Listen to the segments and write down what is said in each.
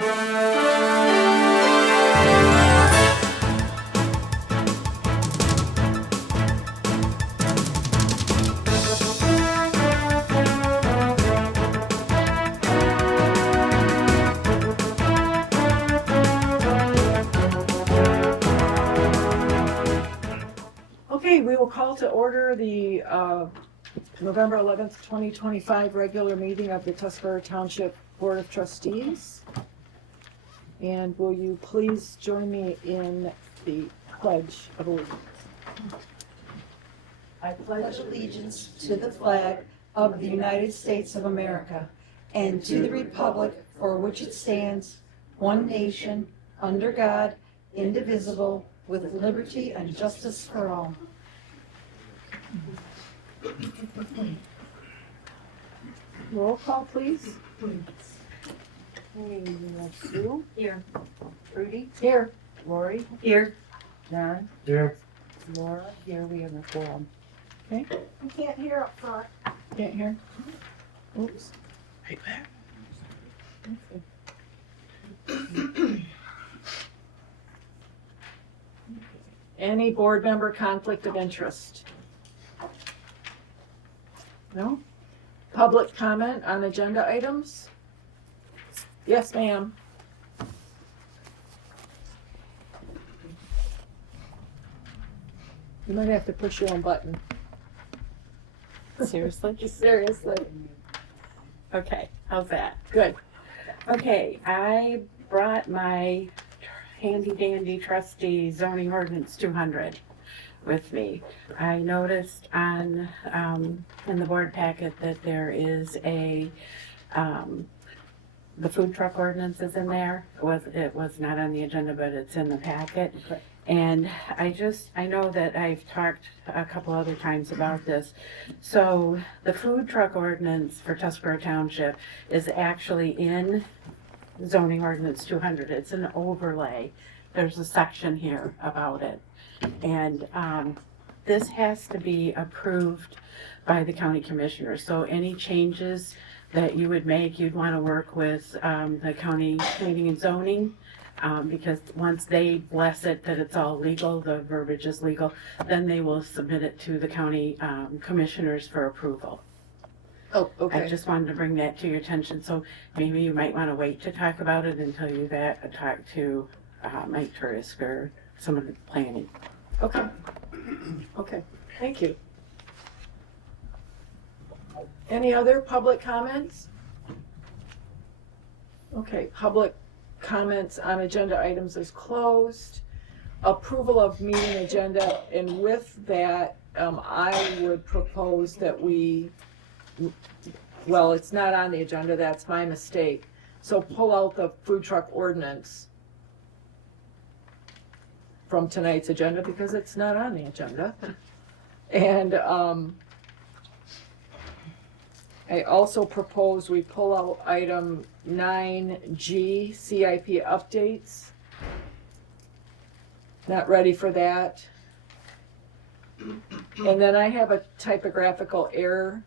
Okay, we will call to order the November 11th, 2025 regular meeting of the Tuscarora Township Board of Trustees. And will you please join me in the Pledge of Allegiance? I pledge allegiance to the flag of the United States of America and to the republic for which it stands, one nation, under God, indivisible, with liberty and justice for all. Roll call, please. Hey, Sue? Here. Rudy? Here. Lori? Here. John? Here. Laura? Here, we have a forum. Okay, I can't hear up front. can't hear. Oops. Hey, Pat. Any board member conflict of interest? No? Public comment on agenda items? Yes, ma'am. You might have to push your own button. Seriously? Seriously. Okay, how's that? Good. Okay, I brought my handy dandy trusty zoning ordinance 200 with me. I noticed on, in the board packet that there is a, the food truck ordinance is in there. It was not on the agenda, but it's in the packet. Okay. And I know that I've talked a couple other times about this. So the food truck ordinance for Tuscarora Township is actually in zoning ordinance 200. It's an overlay. There's a section here about it. And this has to be approved by the county commissioner. So any changes that you would make, you'd want to work with the county planning and zoning. Because once they bless it, that it's all legal, the verbiage is legal, then they will submit it to the county commissioners for approval. Oh, I okay. just wanted to bring that to your attention, so maybe you might want to wait to talk about it until you've talked to Mike Turisk or some of the planning. Okay. Okay, thank you. Any other public comments? Okay, public comments on agenda items is closed. Approval of meeting agenda, and with that, I would propose that well, it's not on the agenda, that's my mistake. So pull out the food truck ordinance from tonight's agenda because it's not on the agenda. And I also propose we pull out item 9G, CIP updates. Not ready for that. And then I have a typographical error,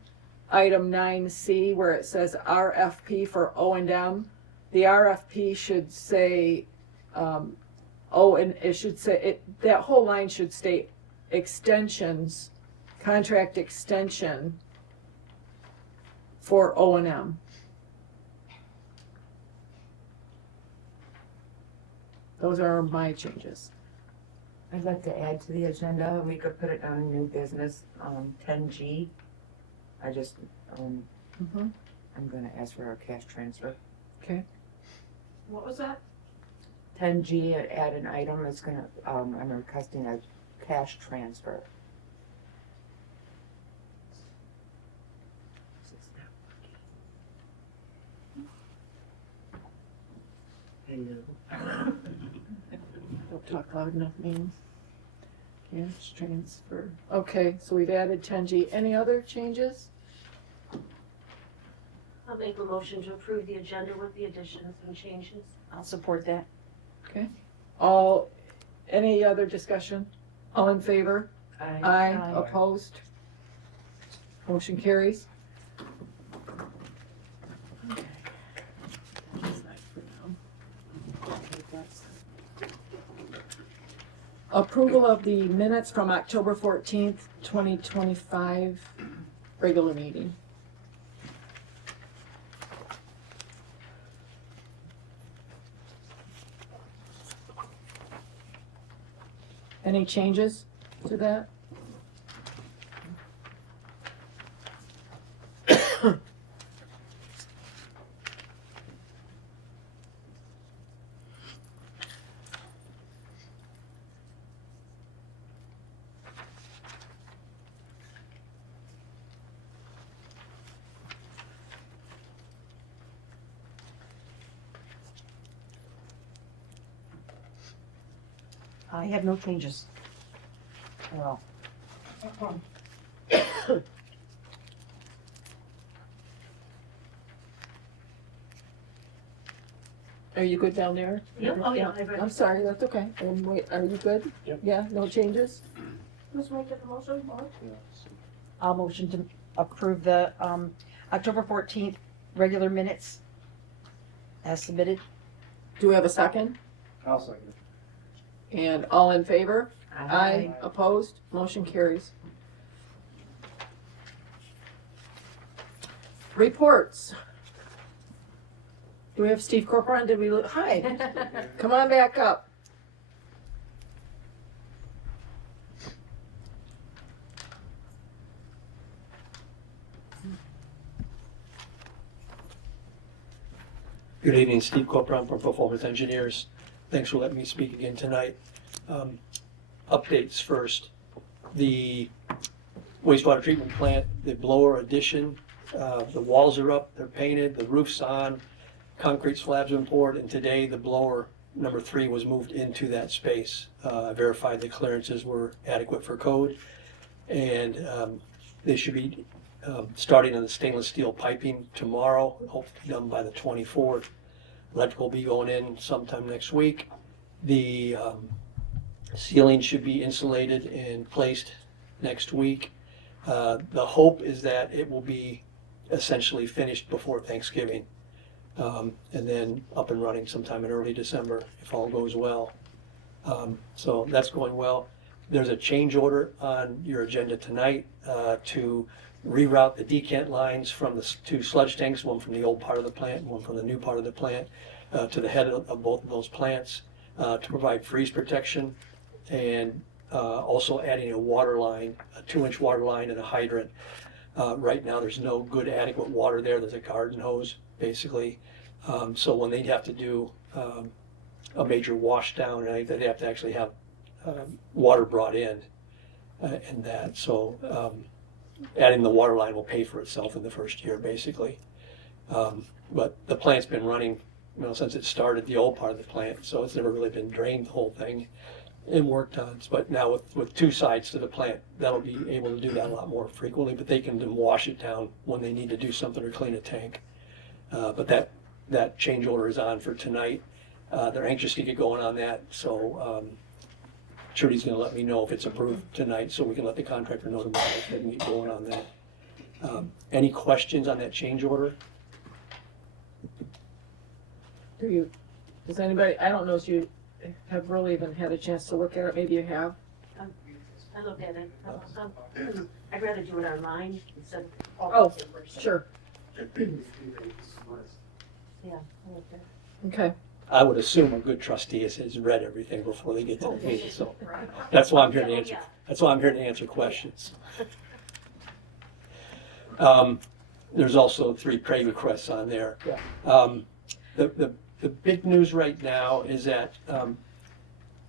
item 9C, where it says RFP for O&M. The RFP should say, and it should say, that whole line should state extensions, contract extension for O&M. Those are my changes. I'd like to add to the agenda, we could put it on new business, 10G. I just, I'm gonna ask for a cash transfer. Okay. What was that? 10G, add an item that's gonna, I'm requesting a cash transfer. Don't talk loud enough, means. Cash transfer. Okay, so we've added 10G. Any other changes? I'll make a motion to approve the agenda with the additions and changes. I'll support that. Okay. Any other discussion? All in favor? Aye. Opposed? Motion carries. Okay. That's that for now. Approval of the minutes from October 14th, 2025, regular meeting. Any changes to that? I have no changes. Well, Are you good down there? Yep, oh yeah, I read. I'm sorry, that's okay. Wait, are you good? Yep. Yeah, no changes? Who's making the motion, Mark? I'll motion to approve the October 14th regular minutes as submitted. Do we have a second? I'll second it. And all in favor? Aye. Opposed? Motion carries. Reports. Do we have Steve Corcoran? Did we, hi, come on back up. Good evening, Steve Corcoran from Performance Engineers. Thanks for letting me speak again tonight. Updates first. The wastewater treatment plant, the blower addition, the walls are up, they're painted, the roof's on, concrete slabs have been poured, and today the blower number 3 was moved into that space. I verified the clearances were adequate for code, and they should be starting on the stainless steel piping tomorrow, hopefully done by the 24th. Electrical will be going in sometime next week. The ceiling should be insulated and placed next week. The hope is that it will be essentially finished before Thanksgiving, and then up and running sometime in early December if all goes well. So that's going well. There's a change order on your agenda tonight to reroute the decant lines from the 2 sludge tanks, one from the old part of the plant and one from the new part of the plant, to the head of both of those plants to provide freeze protection, and also adding a water line, a 2-inch water line and a hydrant. Right now there's no good adequate water there. There's a garden hose basically. So when they'd have to do a major wash down, they'd have to actually have water brought in and that. So adding the water line will pay for itself in the first year, basically. But the plant's been running, since it started, the old part of the plant, so it's never really been drained, the whole thing, and worked on. But now with 2 sides to the plant, that'll be able to do that a lot more frequently, but they can then wash it down when they need to do something or clean a tank. But that change order is on for tonight. They're anxious to get going on that, so Trudy's gonna let me know if it's approved tonight, so we can let the contractor know tomorrow if they can get going on that. Any questions on that change order? Does anybody, I don't know if you have really even had a chance to look at it, maybe you have? I looked at it. I'd rather do it online instead of. Oh, sure, Yeah, I looked at it. okay. I would assume a good trustee has read everything before they get to the meeting, so that's why I'm here to answer. That's why I'm here to answer questions. There's also 3 pay requests on there. Yeah. The big news right now is that from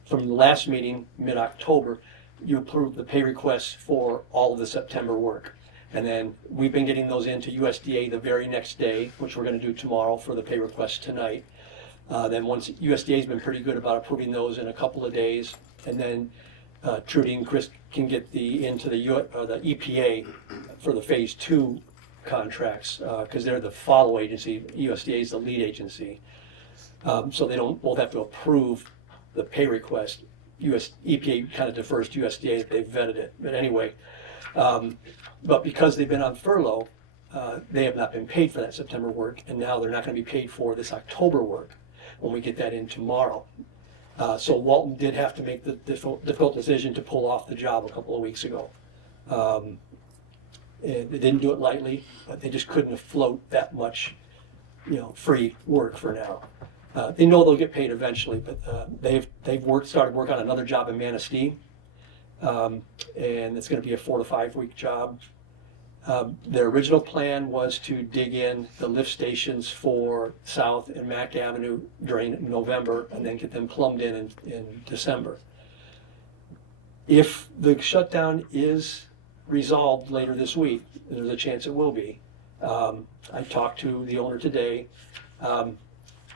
the last meeting, mid-October, you approved the pay requests for all of the September work. And then we've been getting those into USDA the very next day, which we're going to do tomorrow for the pay request tonight. Then once USDA's been pretty good about approving those in a couple of days, and then Trudy and Chris can get into the EPA for the phase 2 contracts, because they're the follow agency. USDA is the lead agency, so they don't both have to approve the pay request. EPA kind of defers to USDA if they've vetted it. But anyway, but because they've been on furlough, they have not been paid for that September work, and now they're not going to be paid for this October work when we get that in tomorrow. So Walton did have to make the difficult decision to pull off the job a couple of weeks ago. And they didn't do it lightly, but they just couldn't afloat that much, free work for now. They know they'll get paid eventually, but they've started work on another job in Manistee, and it's going to be a 4 to 5 week job. Their original plan was to dig in the lift stations for South and Mack Avenue during November and then get them plumbed in December. If the shutdown is resolved later this week, there's a chance it will be. I talked to the owner today.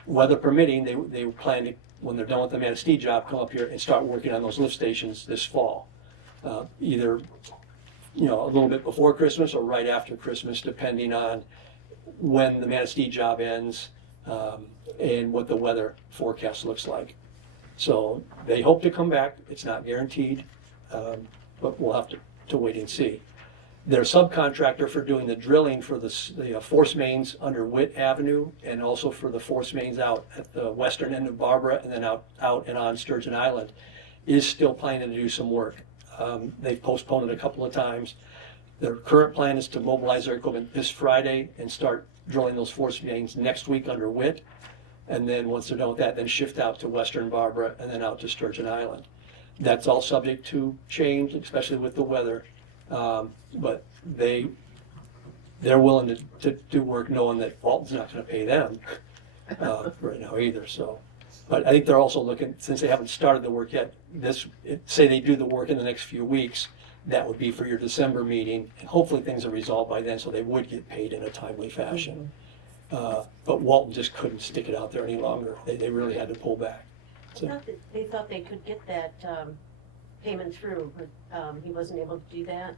Weather permitting, they plan to, when they're done with the Manistee job, come up here and start working on those lift stations this fall. Either a little bit before Christmas or right after Christmas, depending on when the Manistee job ends and what the weather forecast looks like. So they hope to come back. It's not guaranteed, but we'll have to wait and see. Their subcontractor for doing the drilling for the force mains under Witt Avenue and also for the force mains out at the western end of Barbara and then out and on Sturgeon Island is still planning to do some work. They've postponed it a couple of times. Their current plan is to mobilize their equipment this Friday and start drilling those force mains next week under Witt. And then once they're done with that, then shift out to western Barbara and then out to Sturgeon Island. That's all subject to change, especially with the weather. But they're willing to do work knowing that Walton's not going to pay them right now either. So, but I think they're also looking, since they haven't started the work yet, say they do the work in the next few weeks, that would be for your December meeting, and hopefully things are resolved by then so they would get paid in a timely fashion. But Walton just couldn't stick it out there any longer. They really had to pull back. So. They thought they could get that payment through, but he wasn't able to do that.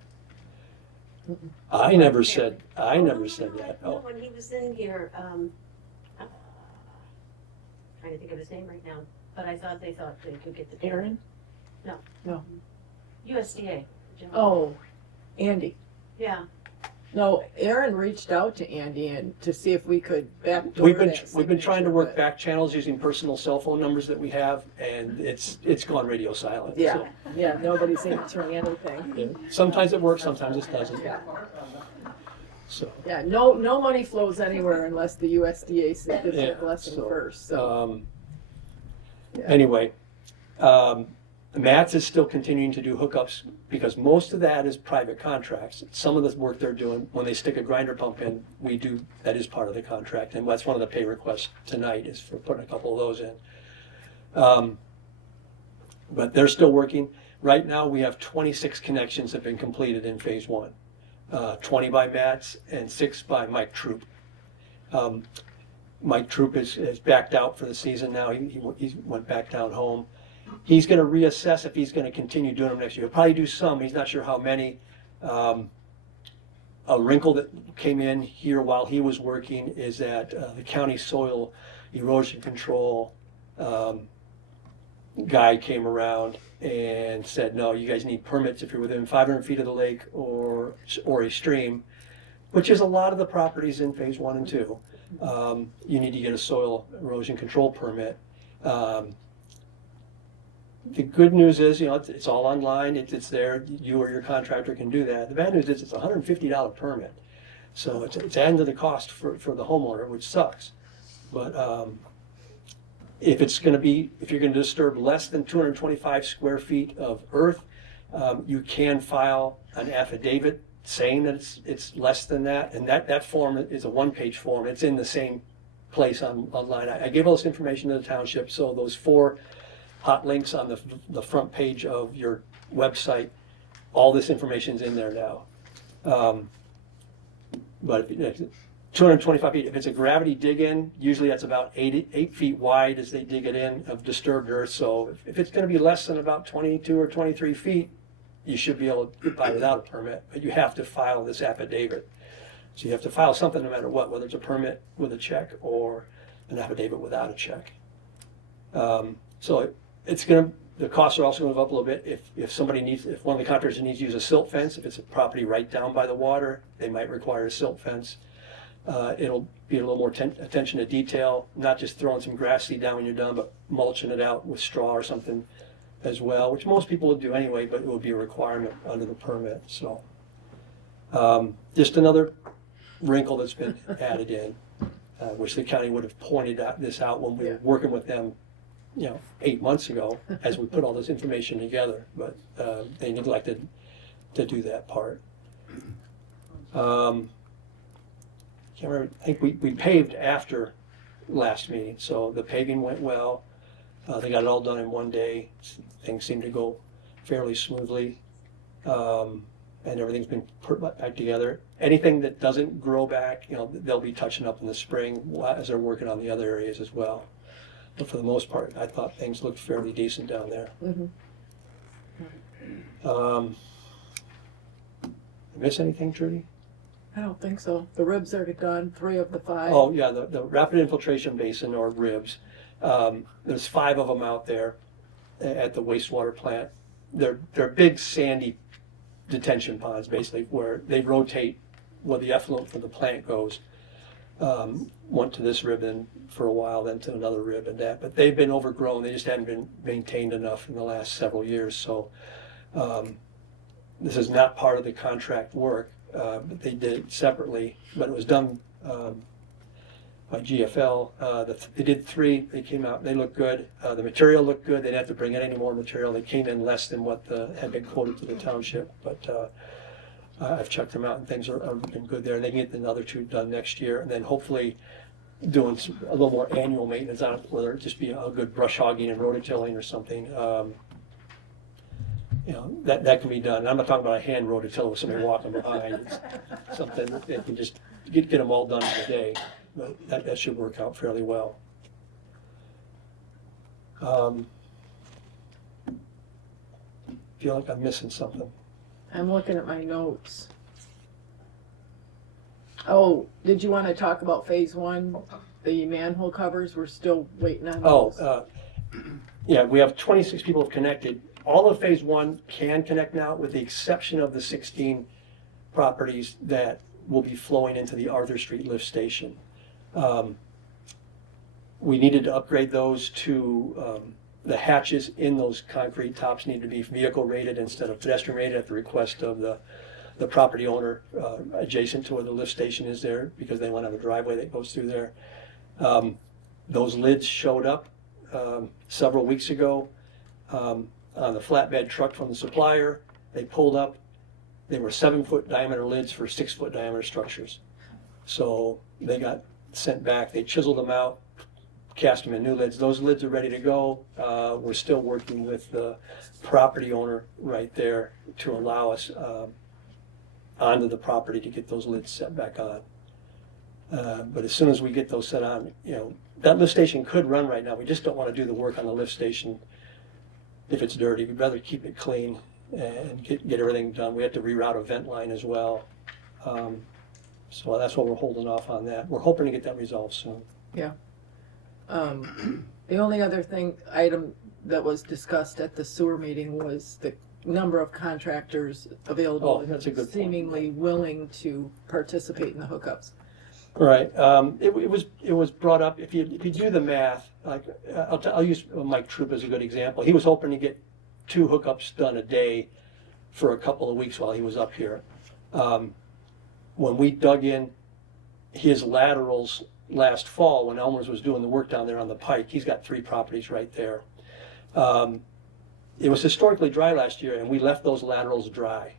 I never said that. No, Oh. when he was in here, trying to think of his name right now, but they thought they could get the payment. Aaron? No. USDA. Oh, Andy. Yeah. No, Aaron reached out to Andy and to see if we could backdoor that We've been trying to work signature, back channels using personal cell phone numbers that we have, and it's gone radio silent. but- Yeah, So, yeah, nobody's answering anything. yeah. Sometimes it works, sometimes it doesn't. So. Yeah, no money flows anywhere unless the USDA gives Yeah, their blessing so, first, so. Anyway, Matt's is still continuing to do hookups because most of that is private contracts. Some of the work they're doing, when they stick a grinder pump in, that is part of the contract. And that's one of the pay requests tonight is for putting a couple of those in. But they're still working. Right now we have 26 connections that have been completed in phase 1. 20 by Matt's and 6 by Mike Troop. Mike Troop is backed out for the season now. He went back down home. He's going to reassess if he's going to continue doing them next year. He'll probably do some. He's not sure how many. A wrinkle that came in here while he was working is that the county soil erosion control guy came around and said, no, you guys need permits if you're within 500 feet of the lake or a stream, which is a lot of the properties in phase 1 and 2. You need to get a soil erosion control permit. The good news is, it's all online. It's there. You or your contractor can do that. The bad news is it's a $150 permit, so it's adding to the cost for the homeowner, which sucks. But if you're going to disturb less than 225 square feet of earth, you can file an affidavit saying that it's less than that, and that form is a one-page form. It's in the same place online. I gave all this information to the township, so those 4 hot links on the front page of your website, all this information's in there now. But if 225 feet, if it's a gravity dig in, usually that's about 8 feet wide as they dig it in of disturbed earth. So if it's going to be less than about 22 or 23 feet, you should be able to get by without a permit, but you have to file this affidavit. So you have to file something no matter what, whether it's a permit with a check or an affidavit without a check. So the costs are also going to go up a little bit. If one of the contractors needs to use a silt fence, if it's a property right down by the water, they might require a silt fence. It'll be a little more attention to detail, not just throwing some grass seed down when you're done, but mulching it out with straw or something as well, which most people would do anyway, but it would be a requirement under the permit. So just another wrinkle that's been added in, which the county would have pointed this out when we were working with them, 8 months ago as we put all this information together, but they neglected to do that part. Can't remember, I think we paved after last meeting, so the paving went well. They got it all done in one day. Things seemed to go fairly smoothly, and everything's been put back together. Anything that doesn't grow back, they'll be touching up in the spring as they're working on the other areas as well. But for the most part, I thought things looked fairly decent down there. Mhm. Miss anything, Trudy? I don't think so. The ribs are done, 3 of the 5. Oh, yeah, the rapid infiltration basin, or RIBS. There's 5 of them out there at the wastewater plant. They're big sandy detention ponds, basically, where they rotate where the effluent from the plant goes. Went to this rib and for a while, then to another rib and that. But they've been overgrown. They just hadn't been maintained enough in the last several years. So this is not part of the contract work. But they did it separately, but it was done by GFL. They did 3. They came out. They looked good. The material looked good. They didn't have to bring in any more material. They came in less than what had been quoted to the township. But I've checked them out, and things are looking good there. And they can get another 2 done next year, and then hopefully doing a little more annual maintenance on it, whether it just be a good brush hogging and rototilling or something. That can be done. I'm not talking about a hand rototill with somebody walking behind. It's something that they can just get them all done in a day. But that should work out fairly well. Feel like I'm missing something. I'm looking at my notes. Oh, did you want to talk about phase 1? The manhole covers, we're still waiting on those. Yeah, we have 26 people connected. All of phase 1 can connect now, with the exception of the 16 properties that will be flowing into the Arthur Street lift station. We needed to upgrade those to the hatches in those concrete tops need to be vehicle rated instead of pedestrian rated at the request of the property owner adjacent to where the lift station is there, because they want to have a driveway that goes through there. Those lids showed up several weeks ago on the flatbed truck from the supplier. They pulled up. They were 7-foot diameter lids for 6-foot diameter structures. So they got sent back. They chiseled them out, cast them in new lids. Those lids are ready to go. We're still working with the property owner right there to allow us onto the property to get those lids set back on. But as soon as we get those set on, that lift station could run right now. We just don't want to do the work on the lift station if it's dirty. We'd rather keep it clean and get everything done. We have to reroute a vent line as well. So that's why we're holding off on that. We're hoping to get that resolved soon. Yeah. The only other item that was discussed at the sewer meeting was the number of contractors available That's a good point. seemingly willing to participate in the hookups. Right. It was brought up. If you do the math, like I'll use Mike Troop as a good example. He was hoping to get 2 hookups done a day for a couple of weeks while he was up here. When we dug in his laterals last fall, when Elmer's was doing the work down there on the pike, he's got 3 properties right there. It was historically dry last year, and we left those laterals dry.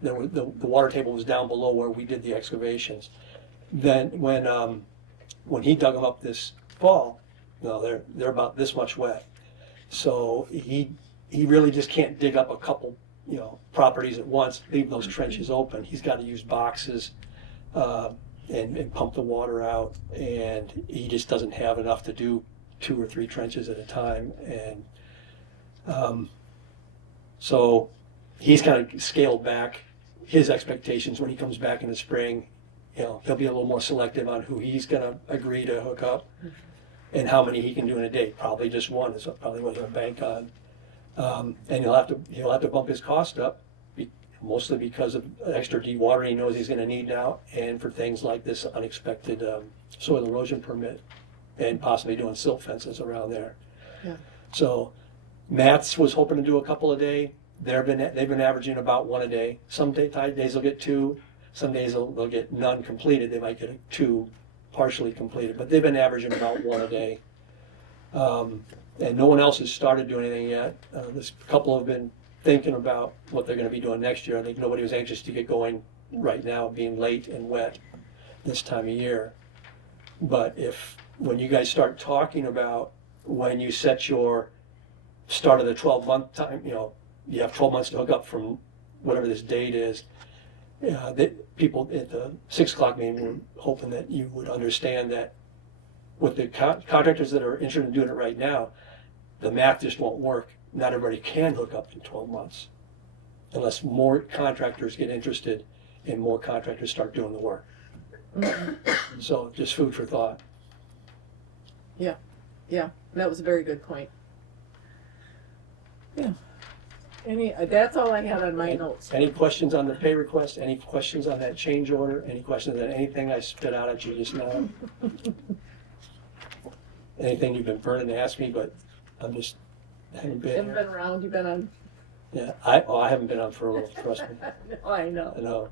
The water table was down below where we did the excavations. Then when he dug them up this fall, they're about this much wet. So he really just can't dig up a couple properties at once, leave those trenches open. He's got to use boxes and pump the water out, and he just doesn't have enough to do 2 or 3 trenches at a time. And so he's kind of scaled back his expectations when he comes back in the spring. He'll be a little more selective on who he's going to agree to hook up and how many he can do in a day. Probably just 1 is probably what he'll bank on. And he'll have to bump his cost up mostly because of extra dewatering he knows he's gonna need now, and for things like this unexpected soil erosion permit, and possibly doing silt fences around there. Yeah. So Matt's was hoping to do a couple a day. They've been averaging about one a day. Some days they'll get two. Some days they'll get none completed. They might get two partially completed, but they've been averaging about one a day. And no one else has started doing anything yet. This couple have been thinking about what they're going to be doing next year. I think nobody was anxious to get going right now, being late and wet this time of year. But when you guys start talking about when you set your start of the 12-month time, you have 12 months to hook up from whatever this date is. That people at the 6 o'clock meeting were hoping that you would understand that with the contractors that are interested in doing it right now, the math just won't work. Not everybody can hook up in 12 months unless more contractors get interested and more contractors start doing the work. So just food for thought. Yeah, that was a very good point. Yeah. That's all I had on my notes. Any questions on the pay request? Any questions on that change order? Any questions on anything I spit out at you just now? Anything you've been burning to ask me, but I'm just haven't been Haven't here. been around, you've been on. Yeah, I haven't been on for a little. Trust me. I know. I know.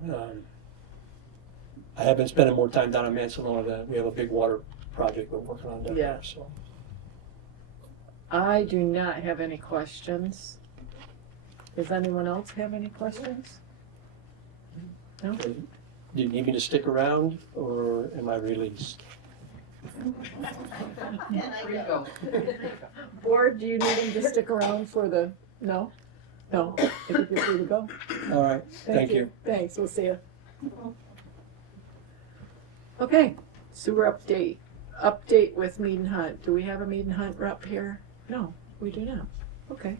I have been spending more time down in Mansalona than we have a big water project we're working on down Yeah. there. So I do not have any questions. Does anyone else have any questions? No? do you need me to stick around or am I released? Board, do you need him to stick around for the, no? No, I think you're free to go. All right. Thank you. Thanks, we'll see you. Okay, sewer update. Update with Mead and Hunt. Do we have a Mead and Hunt rep here? No, we do not. Okay.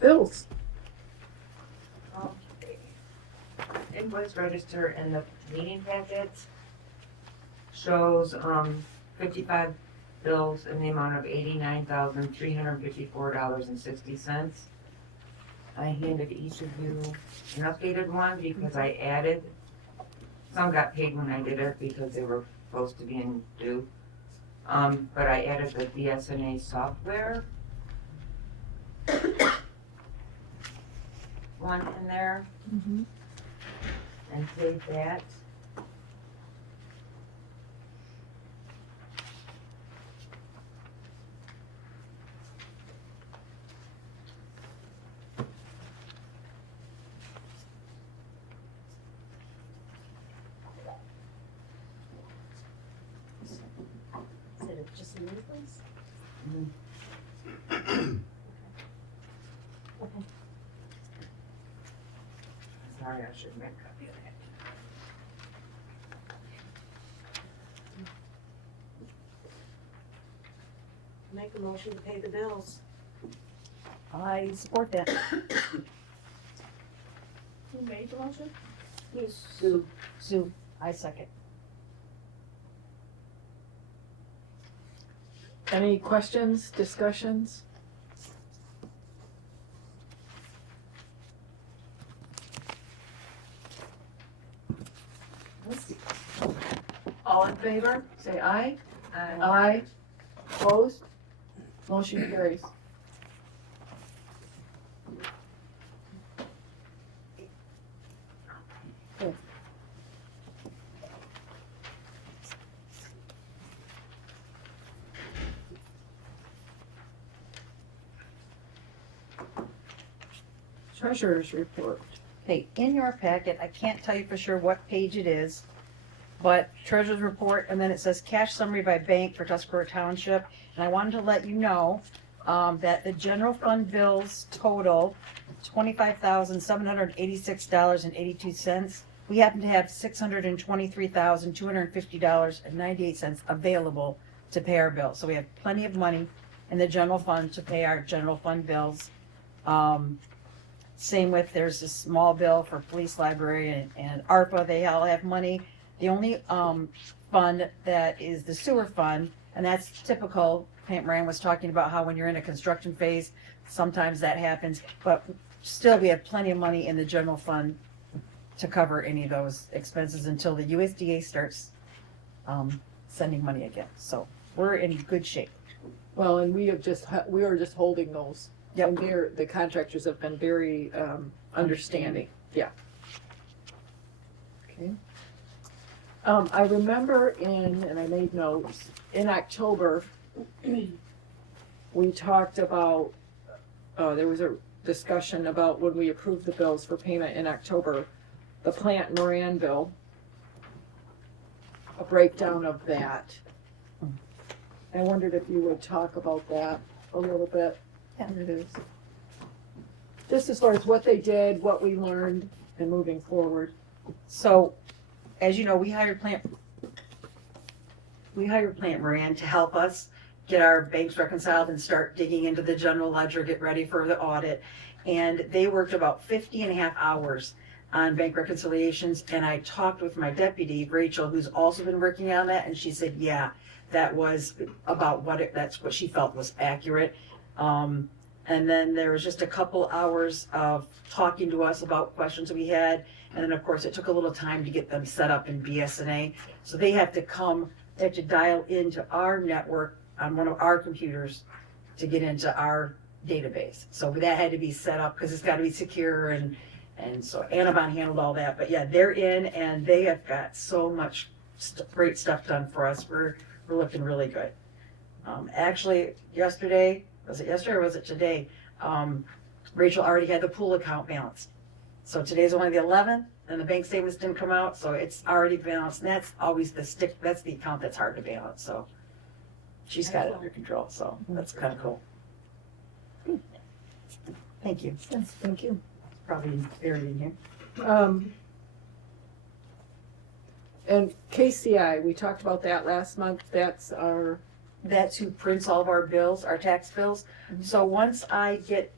Bills. Invoice register in the meeting packets shows 55 bills in the amount of $89,354.60. I handed each of you an updated one because I added, some got paid when I did it because they were supposed to be in due. But I added the BSNA software one in there and paid that. Is it just in those? Sorry, I should make a copy of that. Make a motion to pay the bills. I support that. Who made the motion? Sue. Sue, I second. Any questions, discussions? All in favor, say aye. Aye. Opposed? Motion carries. Okay. Treasurer's report. Okay, in your packet, I can't tell you for sure what page it is, but treasurer's report, and then it says cash summary by bank for Tuscarora Township. And I wanted to let you know, that the general fund bills total $25,786.82. We happen to have $623,250.98 available to pay our bills. So we have plenty of money in the general fund to pay our general fund bills. Same with, there's a small bill for police, library, and ARPA, they all have money. The only fund that is the sewer fund, and that's typical. Pam Moran was talking about how when you're in a construction phase, sometimes that happens, but still, we have plenty of money in the general fund to cover any of those expenses until the USDA starts sending money again. So we're in good shape. Well, and we are just holding those. Yep. And the contractors have been very understanding, yeah. Okay. I remember and I made notes, in October, we talked about, there was a discussion about when we approved the bills for payment in October, the Plant Moran bill, a breakdown of that. I wondered if you would talk about that a little bit. Yeah. It is. Just as far as what they did, what we learned, and moving forward. So, as you know, we hired Plant Moran to help us get our banks reconciled and start digging into the general ledger, get ready for the audit. And they worked about 50 and a half hours on bank reconciliations. And I talked with my deputy, Rachel, who's also been working on that. And she said, yeah, that was about that's what she felt was accurate. And then there was just a couple hours of talking to us about questions we had. And then, of course, it took a little time to get them set up in BSNA. So they have to dial into our network on one of our computers to get into our database. So that had to be set up because it's got to be secure. And so Annabon handled all that. But yeah, they're in and they have got so much great stuff done for us. We're looking really good. Actually, was it yesterday or was it today? Rachel already had the pool account balanced. So today's only the 11th and the bank statements didn't come out. So it's already balanced. And that's always that's the account that's hard to balance. So she's got it under control. So that's kind of cool. Thank you. Yes, thank you. Probably buried in here. And KCI, we talked about that last month. That's who prints all of our bills, our tax bills. So once I get,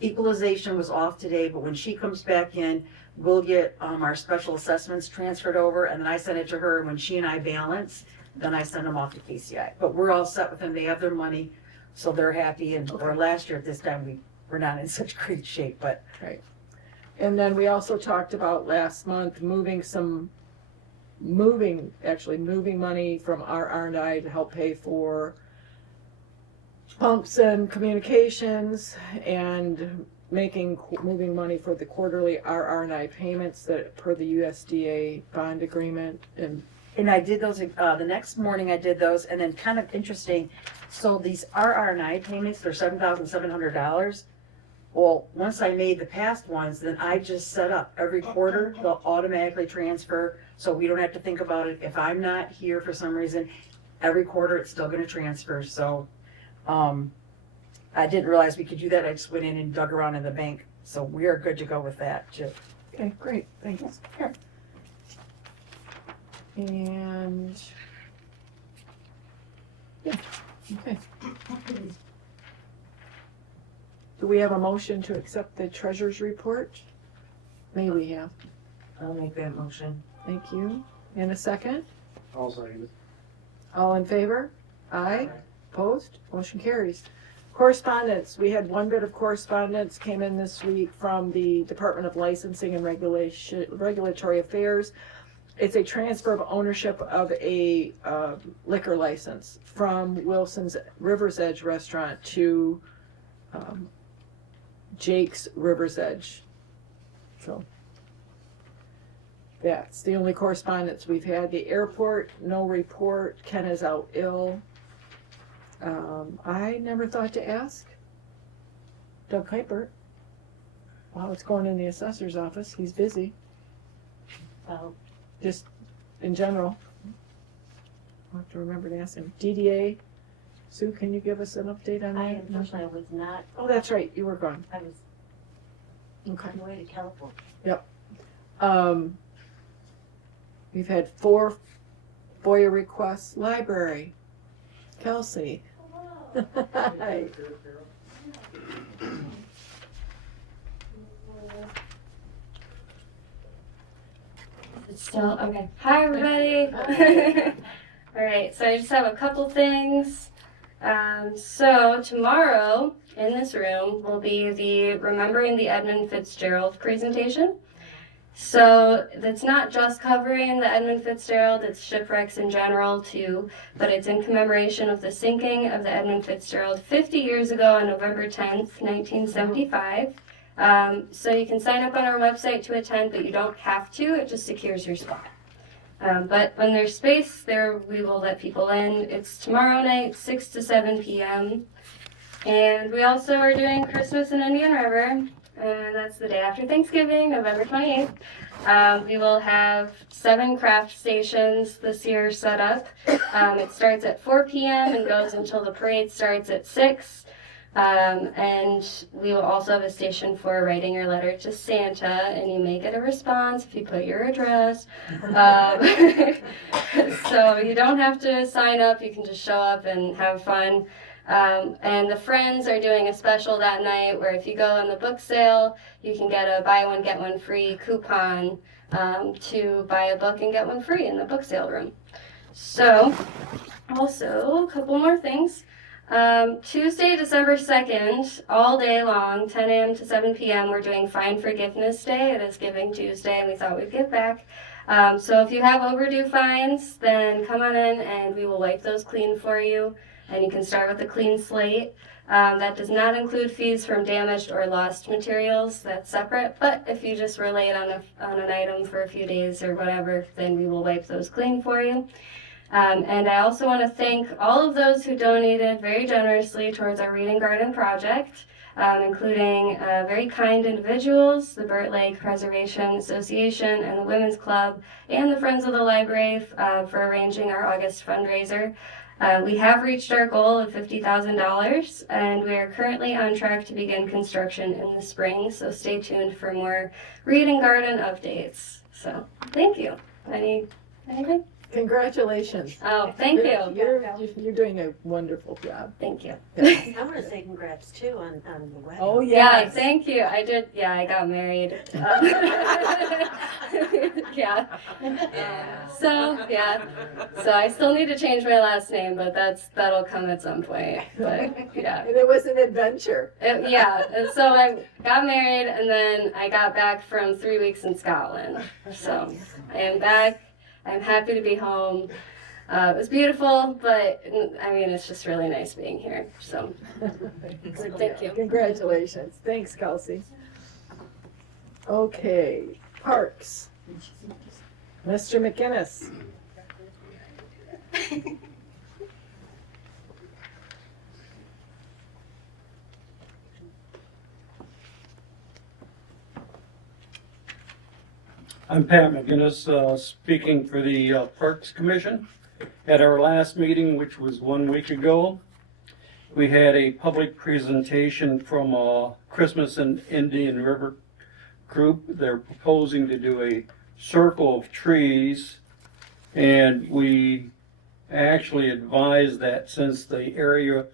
equalization was off today, but when she comes back in, we'll get our special assessments transferred over, and then I send it to her. When she and I balance, then I send them off to KCI. But we're all set with them. They have their money, so they're happy. And or last year at this time, we're not in such great shape, but. Right. And then we also talked about last month moving money from our R&I to help pay for pumps and communications and moving money for the quarterly RR&I payments that per the USDA bond agreement. And I did those, the next morning I did those, and then kind of interesting, so these RR&I payments, they're $7,700. Well, once I made the past ones, then I just set up every quarter, they'll automatically transfer, so we don't have to think about it. If I'm not here for some reason, every quarter it's still gonna transfer, so, I didn't realize we could do that. I just went in and dug around in the bank, so we are good to go with that too. Okay, great, thanks. Sure. And, yeah, okay. Do we have a motion to accept the treasurer's report? May we have. I'll make that motion. Thank you. And a second? I'll second it. All in favor? Aye. Opposed? Motion carries. Correspondence. We had one bit of correspondence came in this week from the Department of Licensing and Regulatory Affairs. It's a transfer of ownership of a liquor license from Wilson's River's Edge Restaurant to Jake's River's Edge. So that's the only correspondence we've had. The airport, no report. Ken is out ill. I never thought to ask Doug Kuipert what's going in the assessor's office. He's busy. Just in general. I'll have to remember to ask him. DDA, Sue, can you give us an update on that? Unfortunately, I was not, Oh, that's right, you were gone. I was Okay. on the way to California. We've had 4 FOIA requests. Library. Kelsey. Hi. It's still okay. Hi, everybody. All right, so I just have a couple things. So tomorrow in this room will be the Remembering the Edmund Fitzgerald presentation. So that's not just covering the Edmund Fitzgerald, it's shipwrecks in general too, but it's in commemoration of the sinking of the Edmund Fitzgerald 50 years ago on November 10th, 1975. So you can sign up on our website to attend, but you don't have to, it just secures your spot. But when there's space there, we will let people in. It's tomorrow night, 6 to 7 p.m. And we also are doing Christmas in Indian River, and that's the day after Thanksgiving, November 28th. We will have 7 craft stations this year set up. It starts at 4 p.m. and goes until the parade starts at 6. And we will also have a station for writing your letter to Santa, and you may get a response if you put your address. So you don't have to sign up, you can just show up and have fun. And the Friends are doing a special that night where if you go in the book sale, you can get a buy one, get one free coupon to buy a book and get one free in the book sale room. So, also, a couple more things. Tuesday, December 2nd, all day long, 10 a.m. to 7 p.m., we're doing Fine Forgiveness Day. It is Giving Tuesday, and we thought we'd give back. So if you have overdue fines, then come on in and we will wipe those clean for you. And you can start with a clean slate. That does not include fees from damaged or lost materials. That's separate. But if you just were late on an item for a few days or whatever, then we will wipe those clean for you. And I also want to thank all of those who donated very generously towards our Reading Garden project, including very kind individuals, the Burt Lake Preservation Association and the Women's Club, and the Friends of the Library for arranging our August fundraiser. We have reached our goal of $50,000, and we are currently on track to begin construction in the spring, so stay tuned for more Reading Garden updates. So, thank you. Anything? Congratulations. Oh, thank you. You're doing a wonderful job. Thank you. I want to say congrats too on the wedding. Oh, Yeah, yes. thank you. I did, I got married. Yeah. So I still need to change my last name, but that'll come at some point. But, yeah. And it was an adventure. And so I got married, and then I got back from 3 weeks in Scotland. So I am back. I'm happy to be home. It was beautiful, but I mean, it's just really nice being here. So thank you. Congratulations. Thanks, Kelsey. Okay, Parks. Mr. McInnes. I'm Pat McGinnis, speaking for the Parks Commission. At our last meeting, which was 1 week ago, we had a public presentation from Christmas and Indian River group. They're proposing to do a circle of trees, and we actually advised that since the area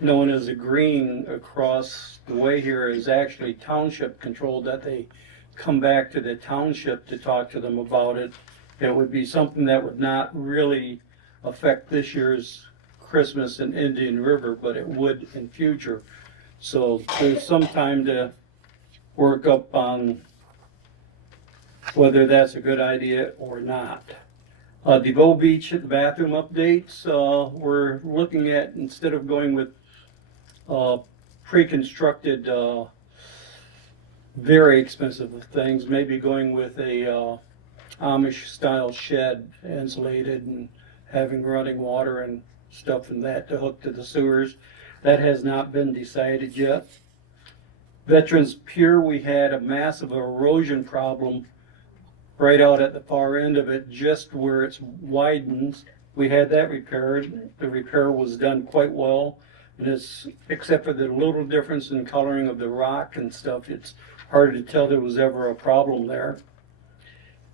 known as a green across the way here is actually township controlled, that they come back to the township to talk to them about it. It would be something that would not really affect this year's Christmas in Indian River, but it would in future. So there's some time to work up on whether that's a good idea or not. DeVoe Beach bathroom updates, we're looking at, instead of going with pre-constructed very expensive things, maybe going with a Amish style shed, insulated and having running water and stuff and that to hook to the sewers. That has not been decided yet. Veterans Pier, we had a massive erosion problem right out at the far end of it, just where it widens. We had that repaired. The repair was done quite well, and it's, except for the little difference in coloring of the rock and stuff, it's hard to tell there was ever a problem there.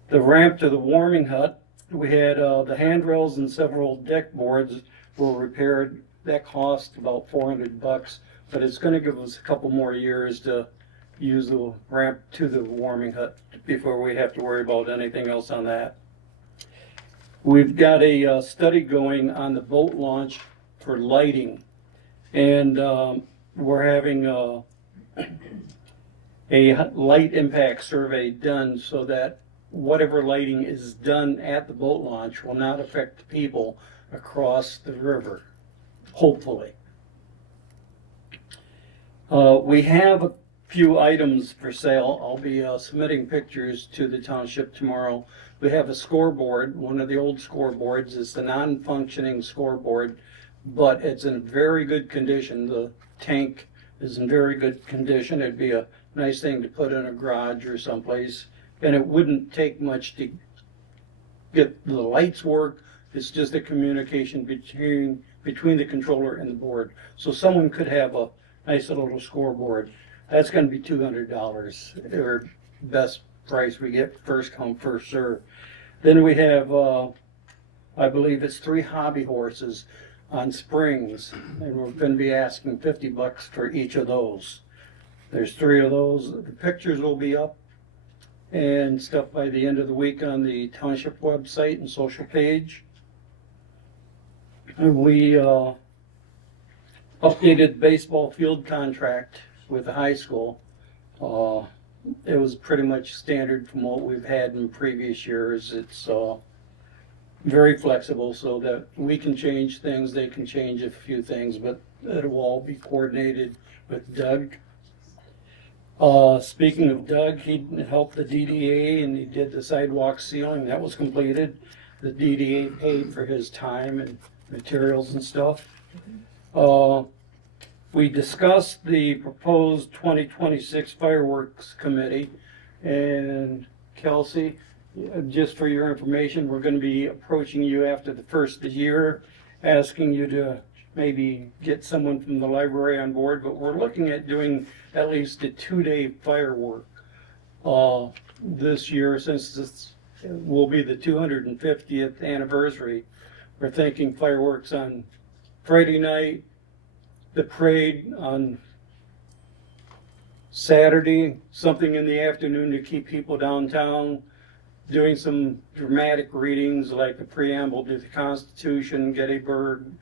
The ramp to the warming hut, we had the handrails and several deck boards were repaired. That cost about $400, but it's going to give us a couple more years to use the ramp to the warming hut before we have to worry about anything else on that. We've got a study going on the boat launch for lighting. And we're having a light impact survey done so that whatever lighting is done at the boat launch will not affect the people across the river, hopefully. We have a few items for sale. I'll be submitting pictures to the township tomorrow. We have a scoreboard. One of the old scoreboards is the non-functioning scoreboard, but it's in very good condition. The tank is in very good condition. It'd be a nice thing to put in a garage or someplace, and it wouldn't take much to get the lights work. It's just a communication between the controller and the board. So someone could have a nice little scoreboard. That's going to be $200, or best price we get, first come, first serve. Then we have, I believe it's 3 hobby horses on springs, and we're going to be asking $50 for each of those. There's 3 of those. The pictures will be up and stuff by the end of the week on the township website and social page. And we updated baseball field contract with the high school. It was pretty much standard from what we've had in previous years. It's very flexible so that we can change things, they can change a few things, but it will all be coordinated with Doug. Speaking of Doug, he helped the DDA and he did the sidewalk sealing. That was completed. The DDA paid for his time and materials and stuff. We discussed the proposed 2026 fireworks committee, and Kelsey, just for your information, we're going to be approaching you after the first of the year, asking you to maybe get someone from the library on board, but we're looking at doing at least a 2-day firework this year, since this will be the 250th anniversary. We're thinking fireworks on Friday night, the parade on Saturday, something in the afternoon to keep people downtown, doing some dramatic readings like a preamble to the Constitution, Gettysburg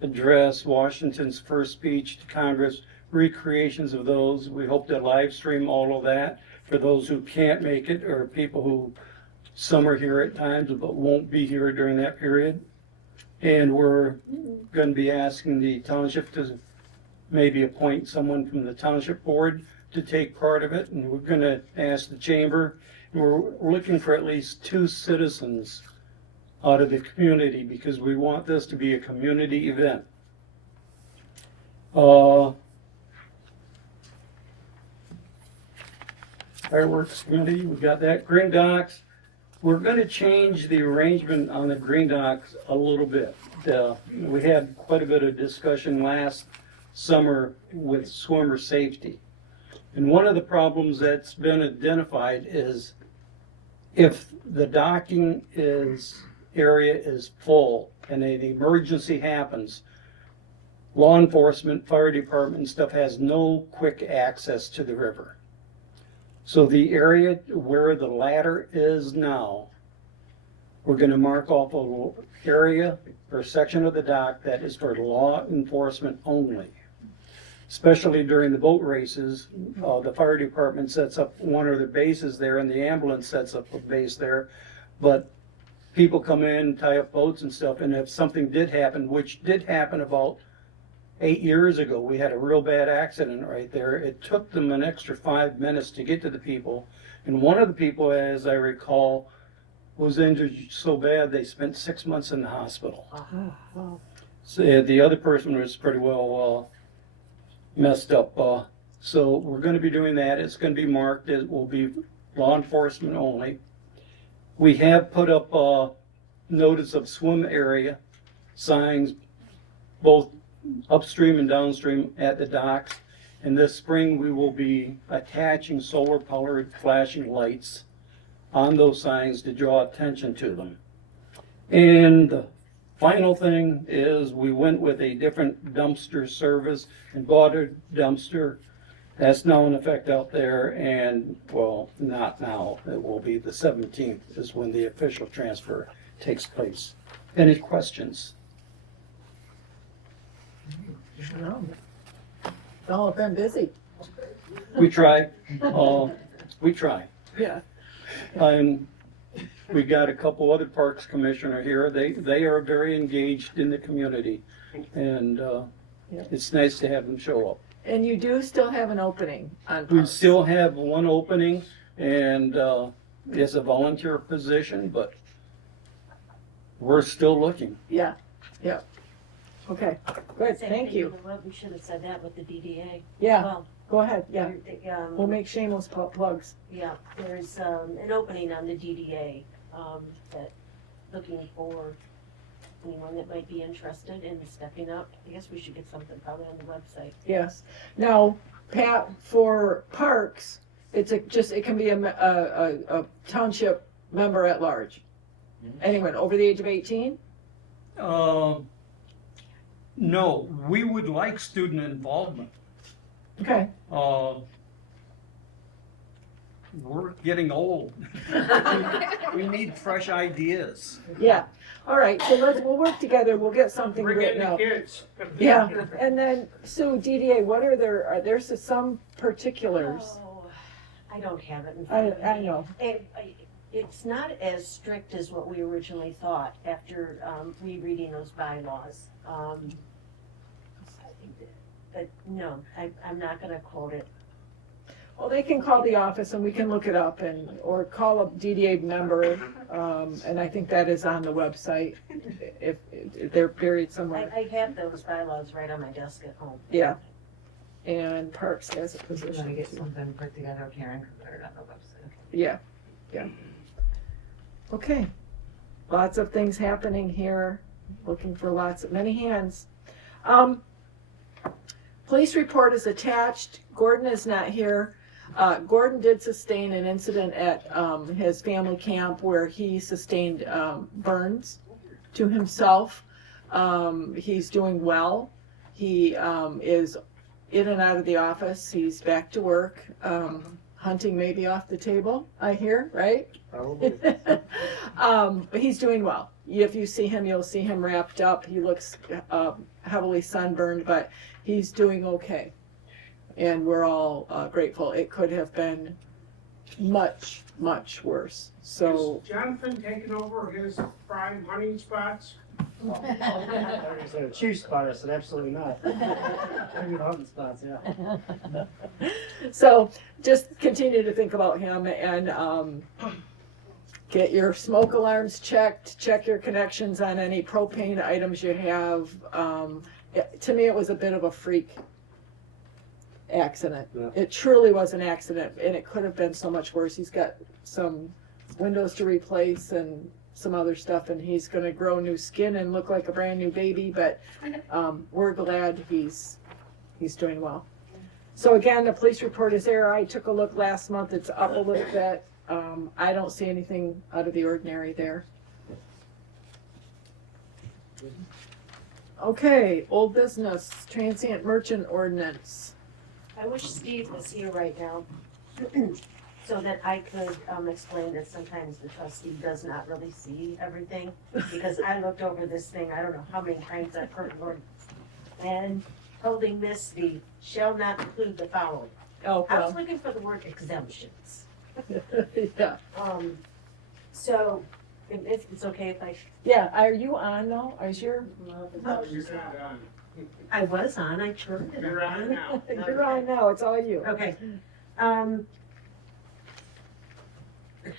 Address, Washington's first speech to Congress, recreations of those. We hope to live stream all of that for those who can't make it, or people who some are here at times but won't be here during that period. And we're going to be asking the township to maybe appoint someone from the township board to take part of it, and we're going to ask the chamber. And we're looking for at least 2 citizens out of the community because we want this to be a community event. Fireworks committee, we got that. Green docks. We're going to change the arrangement on the green docks a little bit. We had quite a bit of discussion last summer with swimmer safety. And one of the problems that's been identified is if the docking area is full and an emergency happens, law enforcement, fire department and stuff has no quick access to the river. So the area where the ladder is now, we're going to mark off a little area or section of the dock that is for law enforcement only. Especially during the boat races, the fire department sets up one of their bases there and the ambulance sets up a base there. But people come in, tie up boats and stuff, and if something did happen, which did happen about 8 years ago, we had a real bad accident right there. It took them an extra 5 minutes to get to the people. And one of the people, as I recall, was injured so bad they spent 6 months in the hospital. So the other person was pretty well messed up. So we're going to be doing that. It's going to be marked. It will be law enforcement only. We have put up notice of swim area signs, both upstream and downstream at the docks. And this spring we will be attaching solar powered flashing lights on those signs to draw attention to them. And the final thing is we went with a different dumpster service and bought a dumpster. That's now in effect out there, and well, not now. It will be the 17th is when the official transfer takes place. Any questions? No. Y'all have been busy. We try, we try. Yeah. And we got a couple other parks commissioner here. They are very engaged in the community. And Yeah. it's nice to have them show up. And you do still have an opening on We parks. still have one opening and it's a volunteer position, but we're still looking. Yeah, yeah. Okay, good, Same thank thing, you. know what, we should have said that with the DDA. Yeah, Well, go ahead, yeah. We'll Um, make shameless plugs. yeah, there's, an opening on the DDA, that looking for anyone that might be interested in stepping up. I guess we should get something probably on the website. Yes. Now, Pat, for parks, it's it can be a township member at large. Anyone over the age of 18? No, we would like student involvement. Okay. We're getting old. We need fresh ideas. Yeah. All right, so we'll work together, we'll get something written up. kids. Yeah, and then, Sue, DDA, are there some particulars? Oh, I don't have it in front of me. I know. It's not as strict as what we originally thought after rereading those bylaws. But no, I'm not gonna quote it. Well, they can call the office and we can look it up or call a DDA member, and I think that is on the website if they're buried somewhere. I have those bylaws right on my desk at home. Yeah. And Parks has a We're gonna position. get something put together, Karen, can put it on the website. Yeah, yeah. Okay. Lots of things happening here, looking for many hands. Police report is attached. Gordon is not here. Gordon did sustain an incident at his family camp where he sustained burns to himself. He's doing well. He is in and out of the office. He's back to work. Hunting may be off the table, I hear, right? But he's doing well. If you see him, you'll see him wrapped up. He looks heavily sunburned, but he's doing okay. And we're all grateful. It could have been much, much worse. So, Is Jonathan taking over his prime hunting spots? There's a chief spot, I said absolutely not. Very good hunting spots, yeah. so just continue to think about him and get your smoke alarms checked, check your connections on any propane items you have. To me, it was a bit of a freak accident. Yeah. It truly was an accident, and it could have been so much worse. He's got some windows to replace and some other stuff, and he's going to grow new skin and look like a brand new baby, but we're glad he's doing well. So again, the police report is there. I took a look last month. It's up a little bit. I don't see anything out of the ordinary there. Okay, old business, transient merchant ordinance. I wish Steve was here right now, so that I could explain that sometimes the trustee does not really see everything, because I looked over this thing, I don't know how many times I've heard ordinance. And holding this, the shall not include the following. Oh, I was well, looking for the word exemptions. yeah. So, if it's okay if Yeah, are you on though? Is your? You're not on. I was on, I turned it You're on now. You're on now, it's all you. Okay.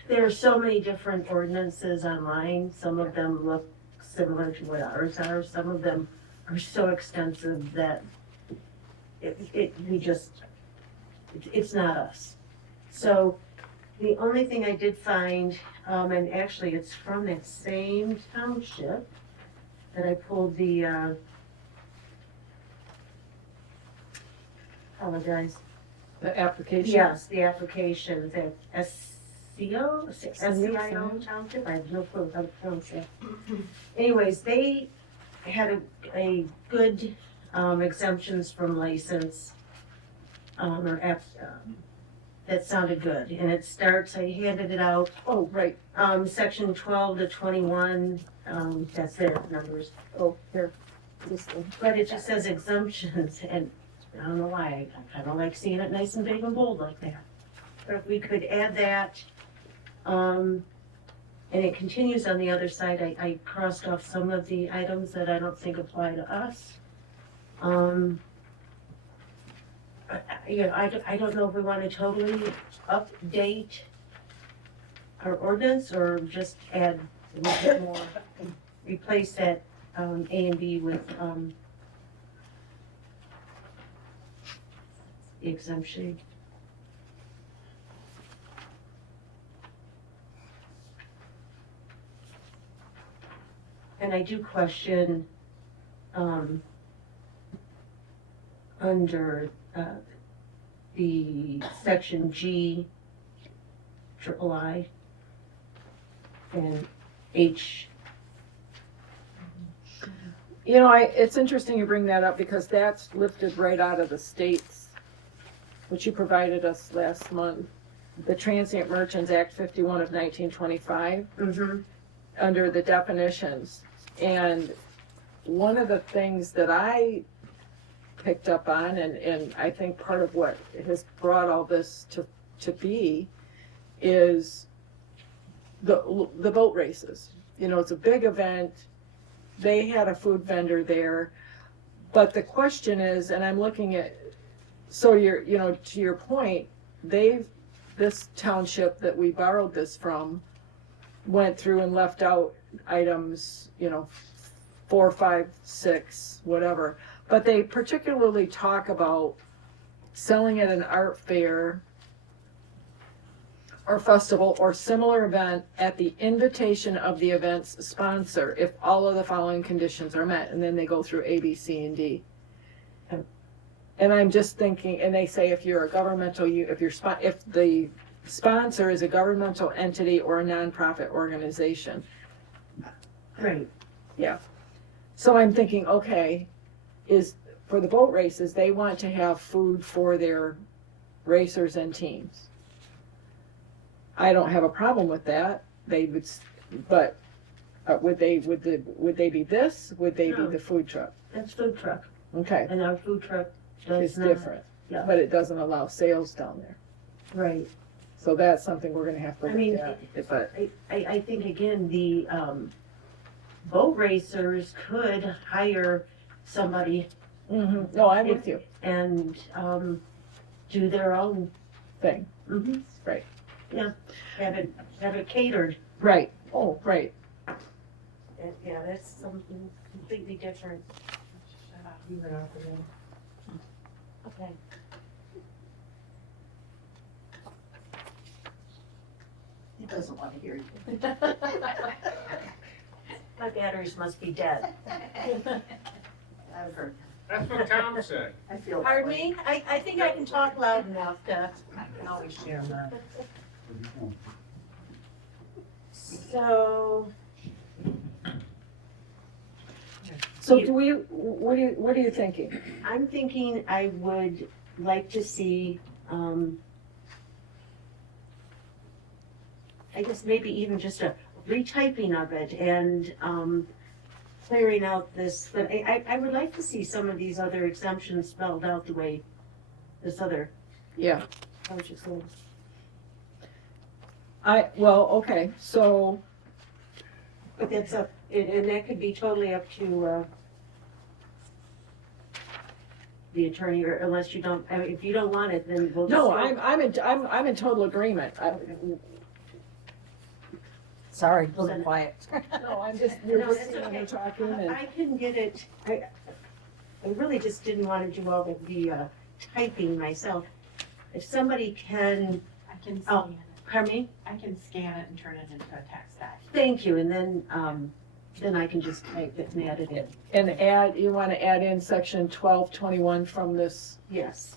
There are so many different ordinances online. Some of them look similar to what ours are. Some of them are so extensive that it's not us. So the only thing I did find, and actually it's from that same township that I pulled the, apologize. The application? Yes, the application, the SCO Township, I have no clue how to pronounce it. Anyways, they had a good exemptions from license, that sounded good, and it starts, I handed it out, Oh, right. section 12 to 21, that's their numbers. Oh, here. But it just says exemptions, and I don't know why, I don't like seeing it nice and big and bold like that. But if we could add that, and it continues on the other side, I crossed off some of the items that I don't think apply to us. I don't know if we want to totally update our ordinance, or just add a little bit more, replace that, A and B with, the exemption. And I do question, under, the section G, triple I, and H. You know, it's interesting you bring that up because that's lifted right out of the states, which you provided us last month. The Transient Merchants Act 51 of 1925, under the definitions. And one of the things that I picked up on, and I think part of what has brought all this to be, is the boat races. You know, it's a big event. They had a food vendor there, but the question is, and I'm looking at, so to your point, this township that we borrowed this from went through and left out items, 4, 5, 6, whatever. But they particularly talk about selling at an art fair or festival or similar event at the invitation of the event's sponsor if all of the following conditions are met. And then they go through A, B, C, and D. And I'm just thinking, and they say if you're a governmental, if the sponsor is a governmental entity or a nonprofit organization. Right. Yeah. So I'm thinking, okay, is for the boat races, they want to have food for their racers and teams. I don't have a problem with that. They would, but would they be this? Would they be the food truck? That's food truck, Okay, and our food truck it's does not. different, Yeah. but it doesn't allow sales down there. Right. So that's something we're gonna have to I mean, look at. But I think again, the, boat racers could hire somebody no, I'm with you. and, do their own, Thing, have it catered. right? Oh, right. Yeah, that's something completely different. Okay. He doesn't want to hear you. My batteries must be dead. I've heard. That's what Tom said. I feel. that Pardon way. me? I think I can talk loud enough to. I can always share that. So, So what are you thinking? I'm thinking I would like to see, I guess maybe even just a retyping of it and, clearing out this, but I would like to see some of these other exemptions spelled out the way this other Yeah. township says. Okay, so, But that's up, and that could be totally up to, the attorney, or unless you don't, I mean, if you don't want it, then we'll just. no, I'm in total agreement. Sorry, a little quiet. No, I'm just, you're listening and you're talking and. I can get it, I really just didn't want to do all the typing myself. If somebody can, I can Oh. scan it. pardon me, I can scan it and turn it into a text document. thank you, and then I can just type it and add it in. And you want to add in section 1221 from this, Yes.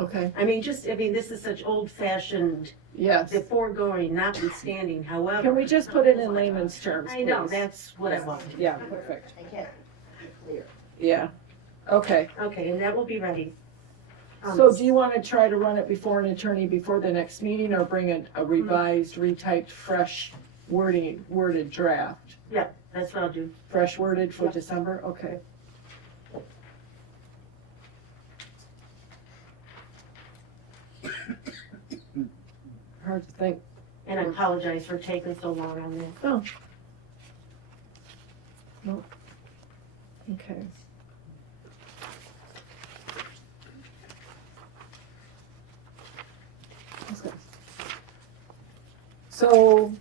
okay, I mean, this is such old fashioned, yes. the foregoing notwithstanding, however. Can we just put it in layman's terms, I know, please? that's what I want. Yeah, perfect, I can't be clear. yeah, okay. Okay, and that will be ready. So do you want to try to run it before an attorney before the next meeting, or bring a revised, retyped, fresh worded draft? That's what I'll do. Fresh worded for Yep. December, okay. Hard to think. And I apologize for taking so long on this. Oh. No. Okay. Okay. So,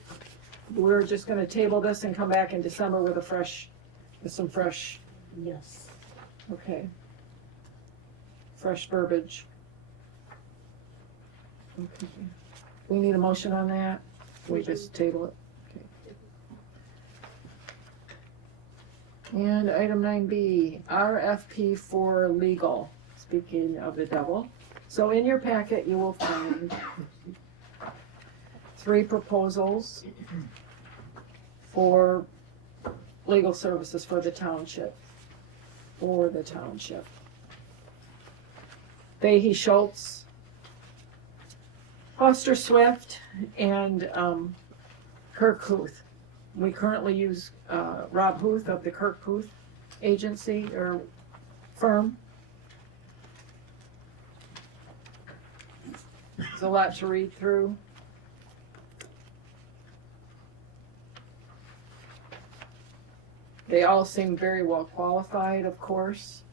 we're just gonna table this and come back in December with some fresh, Yes. okay. Fresh verbiage. Okay. We need a motion on that? We just table it? Okay. And item 9B, RFP for legal, speaking of the devil. So in your packet, you will find 3 proposals for legal services for the township. Fahey Schultz, Foster Swift, and Kirk Huth. We currently use Rob Huth of the Kirk Huth agency or firm. There's a lot to read through. They all seem very well qualified, of course.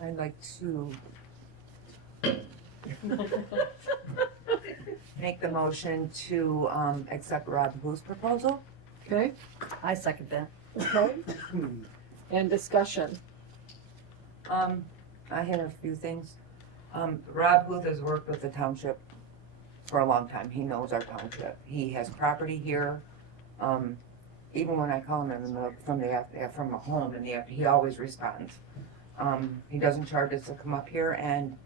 I'd like to make the motion to accept Rob Huth's proposal. Okay, I second that. okay. And discussion. I had a few things. Rob Huth has worked with the township for a long time. He knows our township. He has property here. Even when I call him from a home in the after, he always responds. He doesn't charge us to come up here, and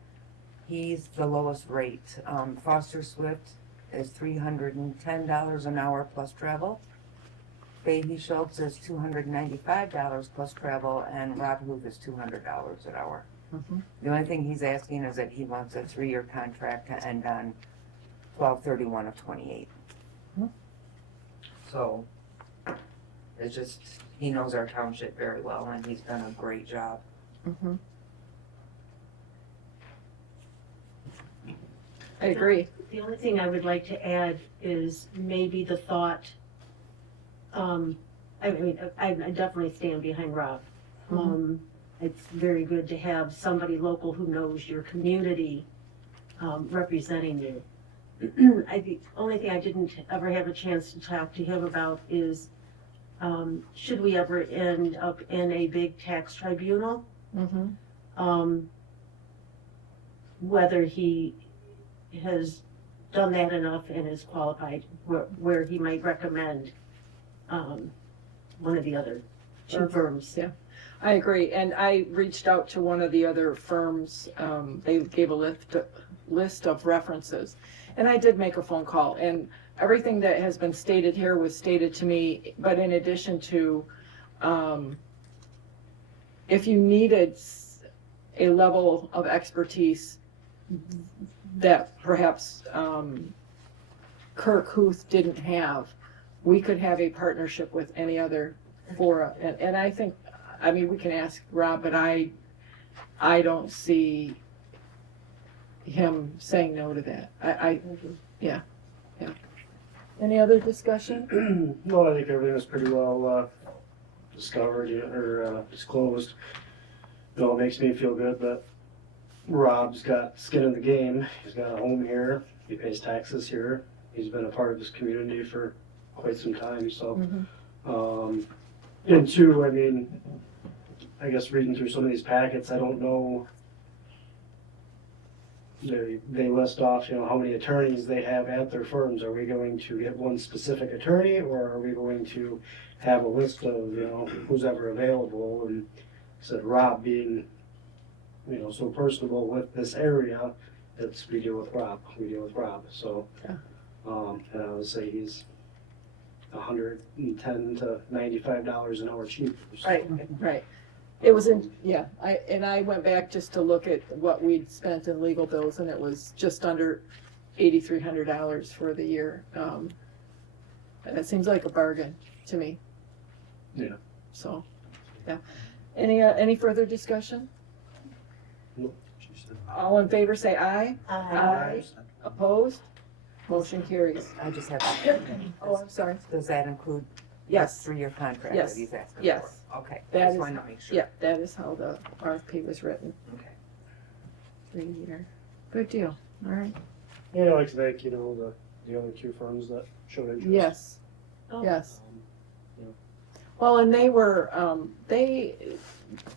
he's the lowest rate. Foster Swift is $310 an hour plus travel. Fahey Schultz is $295 plus travel, and Rob Huth is $200 an hour. Mhm. The only thing he's asking is that he wants a 3-year contract to end on 12/31 of 28. Mhm. So, it's just, he knows our township very well, and he's done a great job. Mhm. I agree. The only thing I would like to add is maybe the thought, I mean, I definitely stand behind Rob. It's very good to have somebody local who knows your community, representing you. The only thing I didn't ever have a chance to talk to him about is, should we ever end up in a big tax tribunal? Mm-hmm. Whether he has done that enough and is qualified, where he might recommend one of the other 2 firms. Yeah, I agree. And I reached out to one of the other firms. They gave a list of references. And I did make a phone call. And everything that has been stated here was stated to me. But in addition to, if you needed a level of expertise that perhaps Kirk Huth didn't have, we could have a partnership with any other fora. And I think, I mean, we can ask Rob, but I don't see him saying no to that. Yeah. Any other discussion? No, I think everything was pretty well discovered or disclosed. You know, it makes me feel good that Rob's got skin in the game. He's got a home here. He pays taxes here. He's been a part of this community for quite some time. So, and 2, I mean, I guess reading through some of these packets, I don't know. They list off, you know, how many attorneys they have at their firms. Are we going to get one specific attorney, or are we going to have a list of, you know, who's ever available? And said Rob being, you know, so personable with this area, we deal with Rob. So, Yeah. and I would say he's $110 to $95 an hour cheaper. So. Right. It was I went back just to look at what we'd spent in legal bills, and it was just under $8,300 for the year. It seems like a bargain to me. Yeah. So, yeah. Any further discussion? All in favor say aye. Aye. Opposed? Motion carries. I just have, Oh, I'm sorry. does that include Yes, 3-year contract Yes. that he's asking for? Yes. Okay, That just is- wanted to make sure. yeah, that is how the RFP was written. Okay. 3-year. Good deal. All right. Yeah, I'd like to thank, the other two firms that showed interest. Yes, Oh. yes. Yeah. Well, and they were,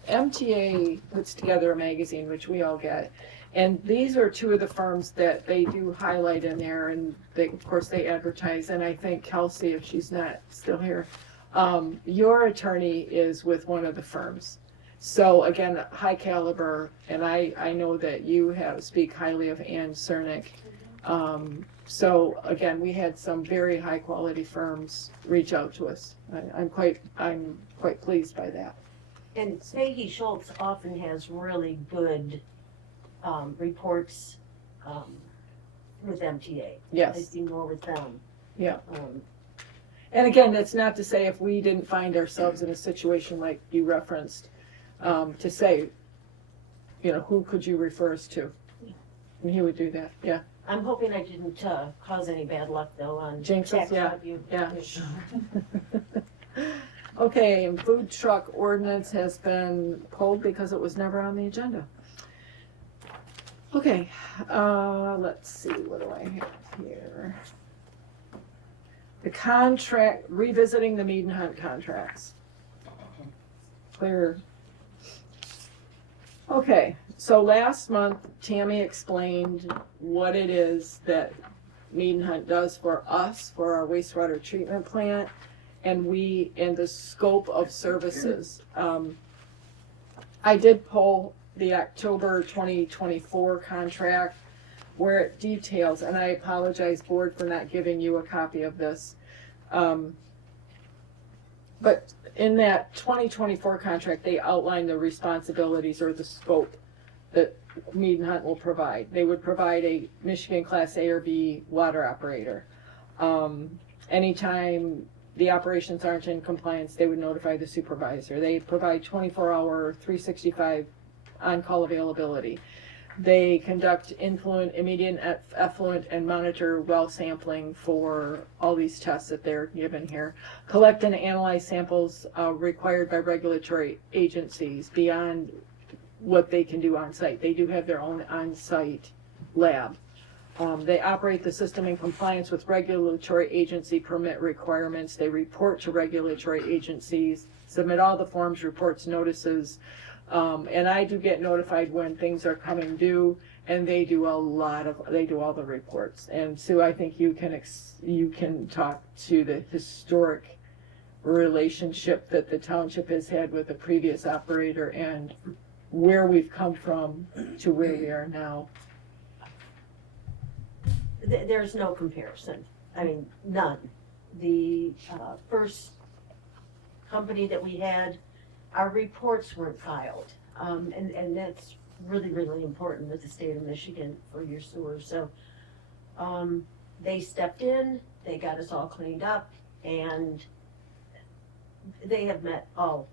MTA puts together a magazine, which we all get. And these are two of the firms that they do highlight in there, and they, of course, they advertise. And I think Kelsey, if she's not still here, your attorney is with one of the firms. So again, high caliber, and I know that you speak highly of Ann Cernick. So again, we had some very high quality firms reach out to us. I'm quite pleased by that. And Fahey Schultz often has really good reports with MTA. I Yes, see more with them. yeah. Um, And again, that's not to say if we didn't find ourselves in a situation like you referenced, to say, who could you refer us to? And he would do that, yeah. I'm hoping I didn't cause any bad luck though on Jinxes, tax yeah, review. yeah. Okay, and food truck ordinance has been pulled because it was never on the agenda. Okay, let's see, what do I have here? The contract, revisiting the Mead and Hunt contracts. Clear. Okay, so last month Tammy explained what it is that Mead and Hunt does for us, for our wastewater treatment plant, and the scope of services. I did pull the October 2024 contract where it details, and I apologize, board, for not giving you a copy of this. But in that 2024 contract, they outline the responsibilities or the scope that Mead and Hunt will provide. They would provide a Michigan Class A or B water operator. Anytime the operations aren't in compliance, they would notify the supervisor. They provide 24-hour, 365 on-call availability. They conduct influent, immediate, effluent, and monitor well sampling for all these tests that they're given here. Collect and analyze samples required by regulatory agencies beyond what they can do on site. They do have their own on-site lab. They operate the system in compliance with regulatory agency permit requirements. They report to regulatory agencies, submit all the forms, reports, notices, and I do get notified when things are coming due, and they do all the reports. And Sue, I think you can talk to the historic relationship that the township has had with the previous operator and where we've come from to where we are now. There's no comparison. I mean, none. The first company that we had, our reports weren't filed. And that's really, really important with the state of Michigan for your sewers. So they stepped in, they got us all cleaned up, and they have met all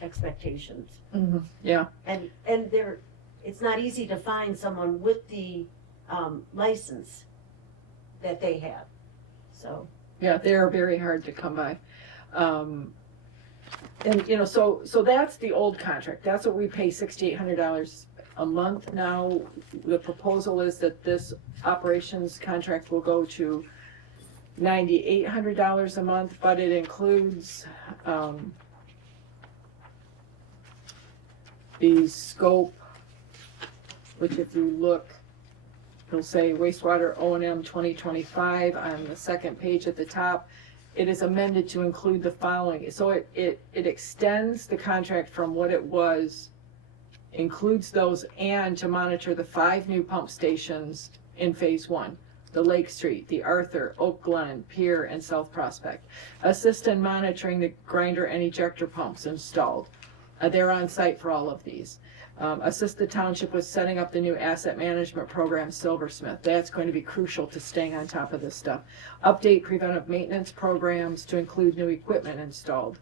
expectations. Mm-hmm. Yeah. And it's not easy to find someone with the license that they have, so. Yeah, they're very hard to come by. And, so that's the old contract. That's what we pay $6,800 a month. Now, the proposal is that this operations contract will go to $9,800 a month, but it includes, the scope, which if you look, it'll say wastewater O&M 2025 on the second page at the top. It is amended to include the following. So it extends the contract from what it was, includes those, and to monitor the 5 new pump stations in phase 1. The Lake Street, the Arthur, Oak Glen, Pier, and South Prospect. Assist in monitoring the grinder and ejector pumps installed. They're on site for all of these. Assist the township with setting up the new asset management program, Silversmith. That's going to be crucial to staying on top of this stuff. Update preventive maintenance programs to include new equipment installed.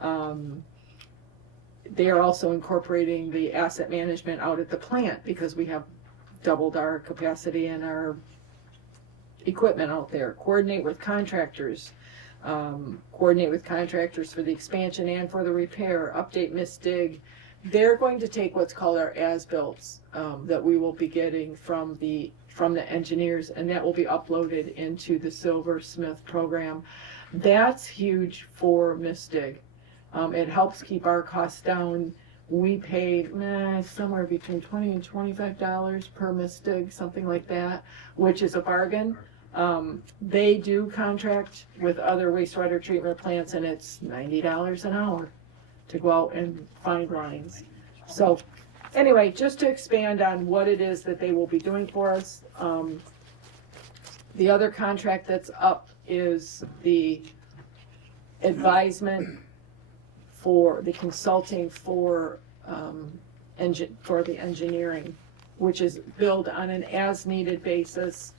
They are also incorporating the asset management out at the plant because we have doubled our capacity and our equipment out there. Coordinate with contractors for the expansion and for the repair. Update misdig. They're going to take what's called our as-builts that we will be getting from the engineers, and that will be uploaded into the Silversmith program. That's huge for misdig. It helps keep our costs down. We paid somewhere between $20 and $25 per misdig, something like that, which is a bargain. They do contract with other wastewater treatment plants, and it's $90 an hour to go out and find lines. So anyway, just to expand on what it is that they will be doing for us, the other contract that's up is the advisement for the consulting for the engineering, which is billed on an as-needed basis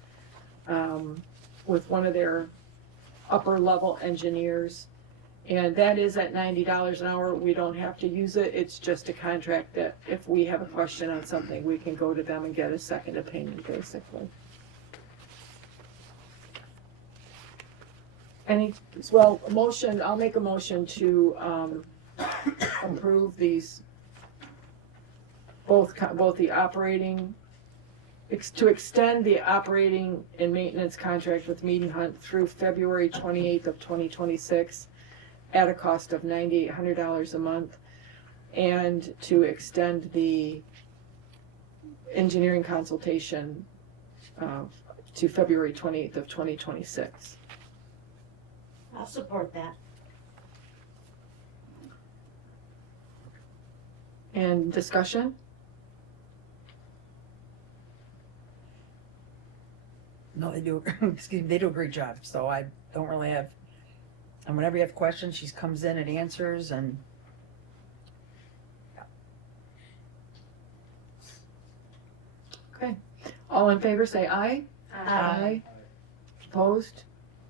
with one of their upper level engineers. And that is at $90 an hour. We don't have to use it. It's just a contract that if we have a question on something, we can go to them and get a second opinion, basically. I'll make a motion to approve these, both the operating, to extend the operating and maintenance contract with Mead and Hunt through February 28th of 2026 at a cost of $9,800 a month, and to extend the engineering consultation to February 28th of 2026. I'll support that. And discussion? No, they do, excuse me, they do a great job, so I don't really have, and whenever you have questions, she comes in and answers, and Okay. All in favor say aye. Aye. Opposed?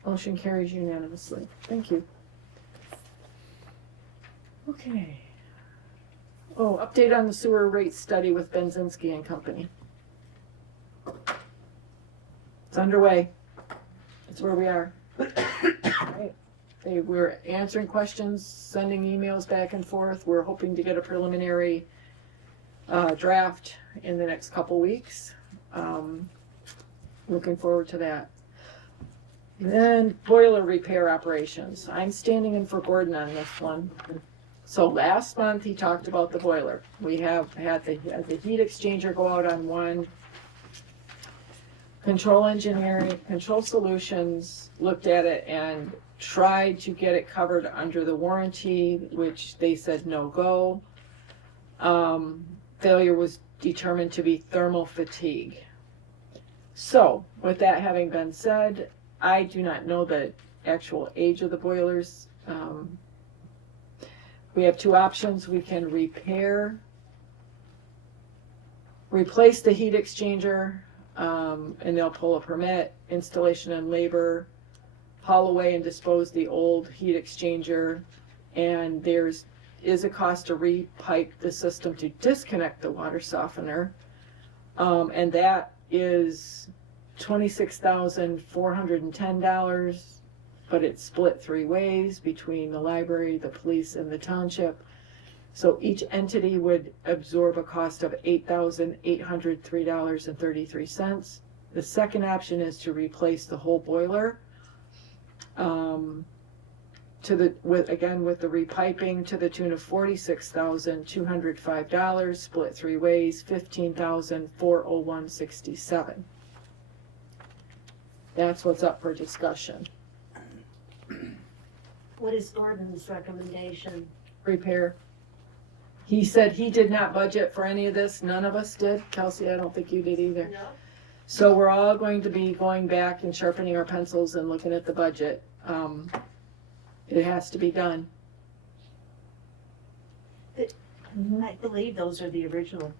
Motion carries unanimously. Thank you. Okay. Oh, update on the sewer rate study with Benzinski and Company. It's underway. That's where we are. Right. We're answering questions, sending emails back and forth. We're hoping to get a preliminary draft in the next couple weeks. Looking forward to that. Then boiler repair operations. I'm standing in for Gordon on this one. So last month he talked about the boiler. We have had the heat exchanger go out on one. Control Engineering, Control Solutions looked at it and tried to get it covered under the warranty, which they said no go. Failure was determined to be thermal fatigue. So, with that having been said, I do not know the actual age of the boilers. We have two options. We can replace the heat exchanger, and they'll pull a permit, installation and labor, haul away and dispose the old heat exchanger, and there's a cost to repipe the system to disconnect the water softener, and that is $26,410, but it's split three ways between the library, the police, and the township. So each entity would absorb a cost of $8,803.33. The second option is to replace the whole boiler, with the repiping to the tune of $46,205, split three ways, $15,401.67. That's what's up for discussion. What is Gordon's recommendation? Repair. He said he did not budget for any of this. None of us did. Kelsey, I don't think you did either. No. So we're all going to be going back and sharpening our pencils and looking at the budget. It has to be done. I believe those are the original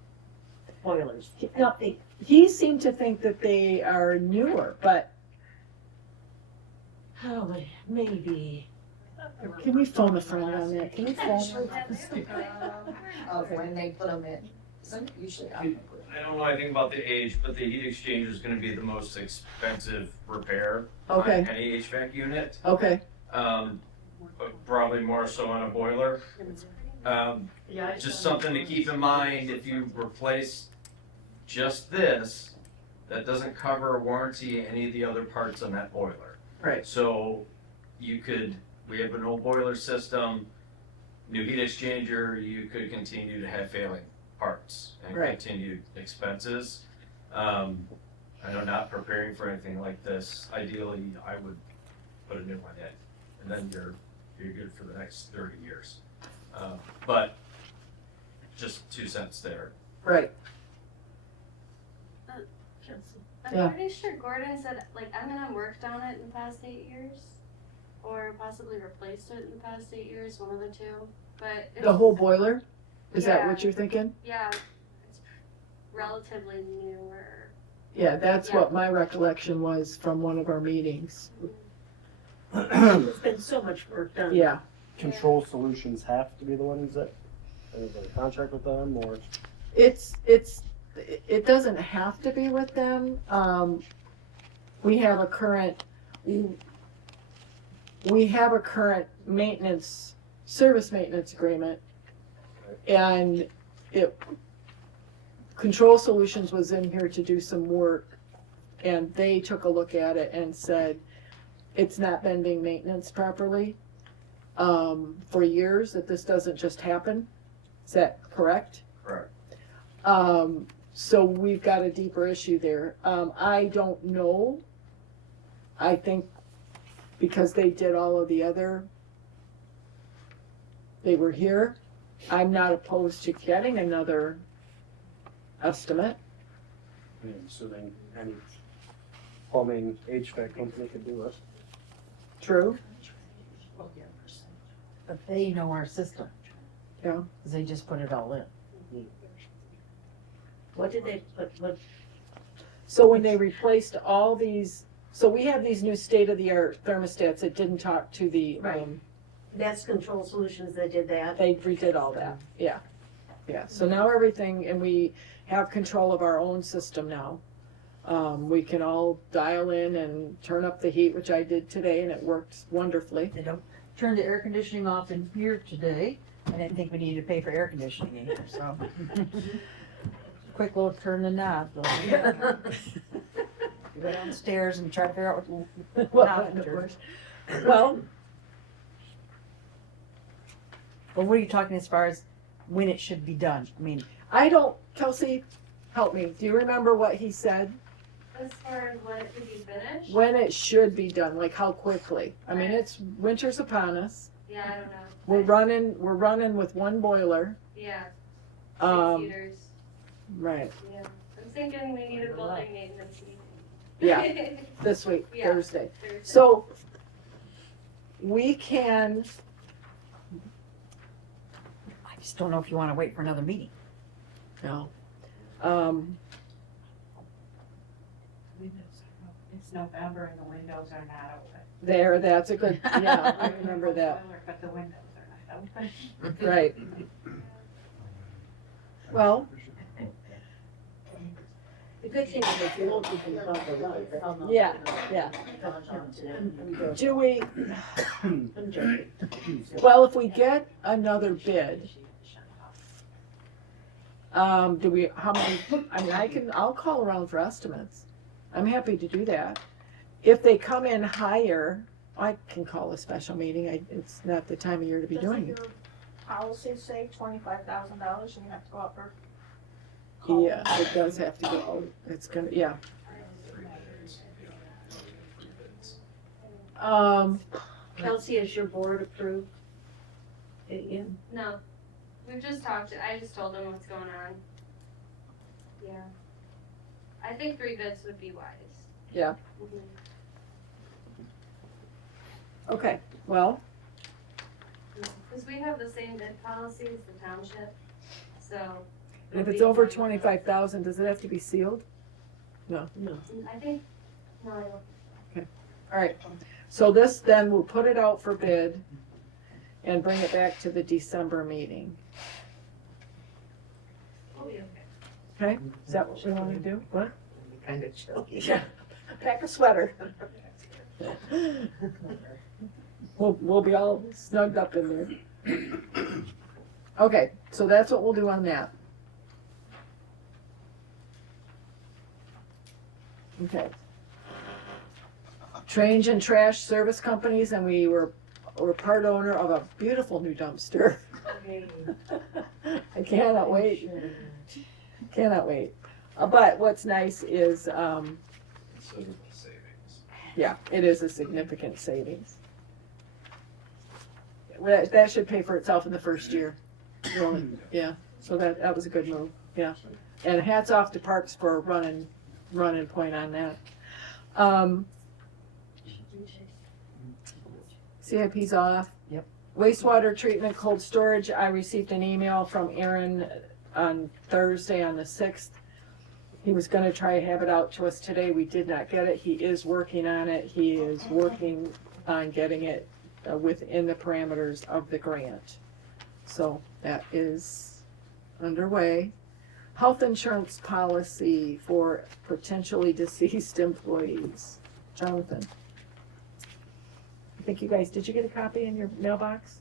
boilers. No, he seemed to think that they are newer, but Oh, maybe. can we phone a friend on that? Can we phone? Of when they put them in. Usually I'm. I don't know anything about the age, but the heat exchanger is gonna be the most expensive repair Okay. on any HVAC unit. Okay, But probably more so on a boiler. Just something to keep in mind, if you replace just this, that doesn't cover or warranty any of the other parts on that boiler. right, So we have an old boiler system, new heat exchanger, you could continue to have failing parts and Right. continued expenses. I know not preparing for anything like this, ideally, I would put a new one in, and then you're good for the next 30 years. But just 2 cents there. right. I'm Yeah. pretty sure Gordon said like M&M worked on it in the past 8 years, or possibly replaced it in the past 8 years, one of the two. But it's, The whole boiler? Is that Yeah. what you're thinking? yeah, it's relatively newer. Yeah, that's Yeah. what my recollection was from one of our meetings. There's been so much work done. Yeah, Control Solutions have to be the ones that, is there a contract with them, or? it doesn't have to be with them. We have a current service maintenance agreement. And Control Solutions was in here to do some work, and they took a look at it and said, it's not been being maintained properly, for years, that this doesn't just happen. Is that correct? Correct. So we've got a deeper issue there. I don't know. I think because they did all of the other, they were here. I'm not opposed to getting another estimate. Assuming any plumbing HVAC company could do it. True. But they know our system. Yeah. 'Cause they just put it all in. What did they put, what, So when they replaced all these, so we have these new state-of-the-art thermostats that didn't talk to the, Right. That's Control Solutions that did that? they redid all that, yeah. Yeah, so now everything, and we have control of our own system now. We can all dial in and turn up the heat, which I did today, and it worked wonderfully. They don't turn the air conditioning off in here today. I didn't think we needed to pay for air conditioning in here, so. Quick little turn the knob. though. You go downstairs and try to figure out what knob to turn. Well, But what are you talking as far as when it should be done? I mean, I don't, Kelsey, help me, do you remember what he said? As far as when it could be finished, When it should be done, like how quickly? I mean, it's, winter's upon us. yeah, I don't know. We're running with one boiler. Yeah, Um, 6 heaters. right, Yeah, I'm thinking we need a building maintenance meeting. yeah, this week, Yeah. Thursday. Thursday. So, we can, I just don't know if you wanna wait for another meeting. no, It's November and the windows are not open. there, that's a good, yeah, I remember that, But the windows are not open. right. Well, The good thing is if you won't be compelled to run. yeah, yeah. Do we, I'm joking. well, if we get another bid, do we, how many, I mean, I'll call around for estimates. I'm happy to do that. If they come in higher, I can call a special meeting. It's not the time of year to be doing it. Policy say $25,000 and you have to go out for. Yeah, it does have to go. It's gonna, yeah. Kelsey, has your board approved it yet? No, we've just talked, I just told them what's going on. Yeah. I think 3 bids would be wise. Yeah. Mhm. Okay, well, Because we have the same bid policy as the township, so. And if it's over 25,000, does it have to be sealed? No. I think, no, I don't. All right, so this, then we'll put it out for bid and bring it back to the December meeting. Okay, is that what we want to do? What? Kind of chilly. Yeah, pack a sweater. We'll be all snugged up in there. Okay, so that's what we'll do on that. Okay. Trains and trash service companies, and we're part owner of a beautiful new dumpster. I cannot wait. Cannot wait. But what's nice is, Considerable savings. yeah, it is a significant savings. That should pay for itself in the first year. Really, yeah, so that was a good move, yeah. And hats off to Parks for running point on that. CIP's off. Yep. Wastewater treatment cold storage, I received an email from Aaron on Thursday on the 6th. He was gonna try to have it out to us today. We did not get it. He is working on it. He is working on getting it within the parameters of the grant. So that is underway. Health insurance policy for potentially deceased employees. Jonathan. I think you guys, did you get a copy in your mailbox?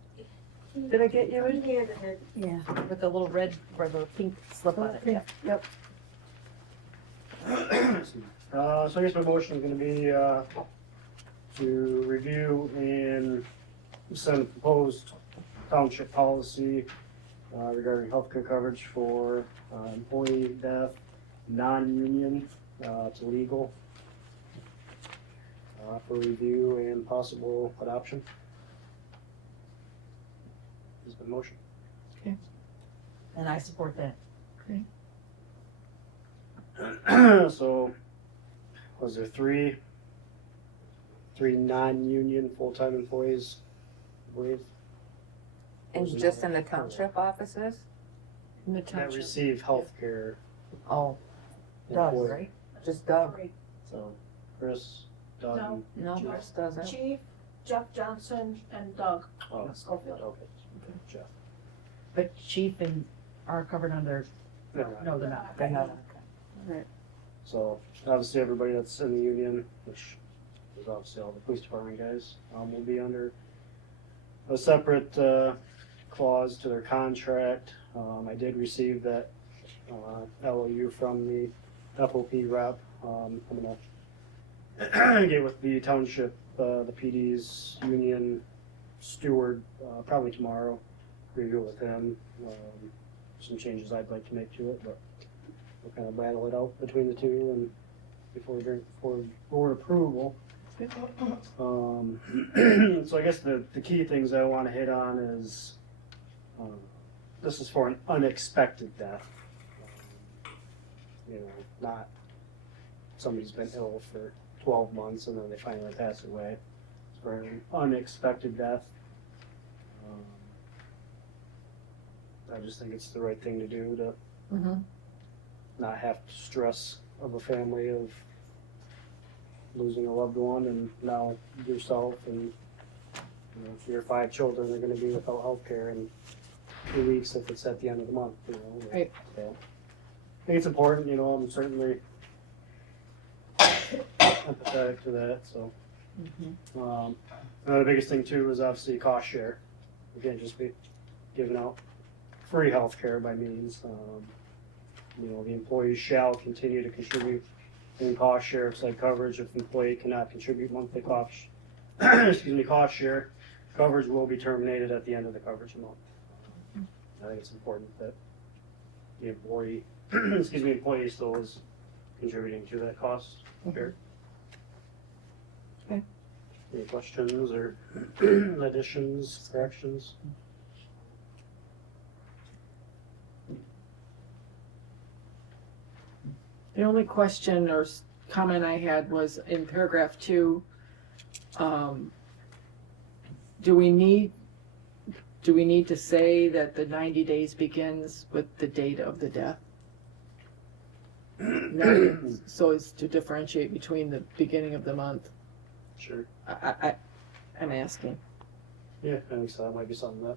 Did I get you it? Yeah, with the little red, or the pink slip on it, yeah. Yep. So I guess my motion is gonna be, to review and send proposed township policy, regarding healthcare coverage for, employee death, non-union, to legal, for review and possible adoption. Is the motion. And I support that. So, was there three non-union full-time employees, I believe? And just in the township offices? In the That township. receive healthcare. Oh, Doug, employees. right? just Doug. So, Chris, Doug, No. and No, Jeff. Chris doesn't. Chief, Jeff Johnson, and Doug Oh, Schofield. okay, Jeff. But chief and are covered under, Never mind. no, they're not. They're not. So, obviously, everybody that's in the union, which is obviously all the police department guys, will be under a separate, clause to their contract. I did receive that, LOU from the FOP rep. I'm gonna get with the township, the PD's union steward, probably tomorrow, review it with him. Some changes I'd like to make to it, but we'll kind of battle it out between the two and before we bring for board approval. So I guess the key things I want to hit on is, this is for an unexpected death. You know, not somebody's been ill for 12 months and then they finally pass away. It's for an unexpected death. I just think it's the right thing to do to Mhm. not have to stress of a family of losing a loved one and now yourself and, you know, if your 5 children are gonna be without health care in 2 weeks if it's at the end of the month, you know. Right. So, I think it's important, you know, I'm certainly empathetic to that, so. The biggest thing too is obviously cost share. We can't just be giving out free health care by means. You know, the employees shall continue to contribute in cost share of said coverage. If the employee cannot contribute monthly cost, cost share, coverage will be terminated at the end of the coverage month. I think it's important that the employee, employee still is contributing to that cost share. Okay. Any questions or additions, corrections? The only question or comment I had was in paragraph 2, do we need do we need to say that the 90 days begins with the date of the death? No, so as to differentiate between the beginning of the month. Sure. I'm asking. Yeah, I think so. That might be something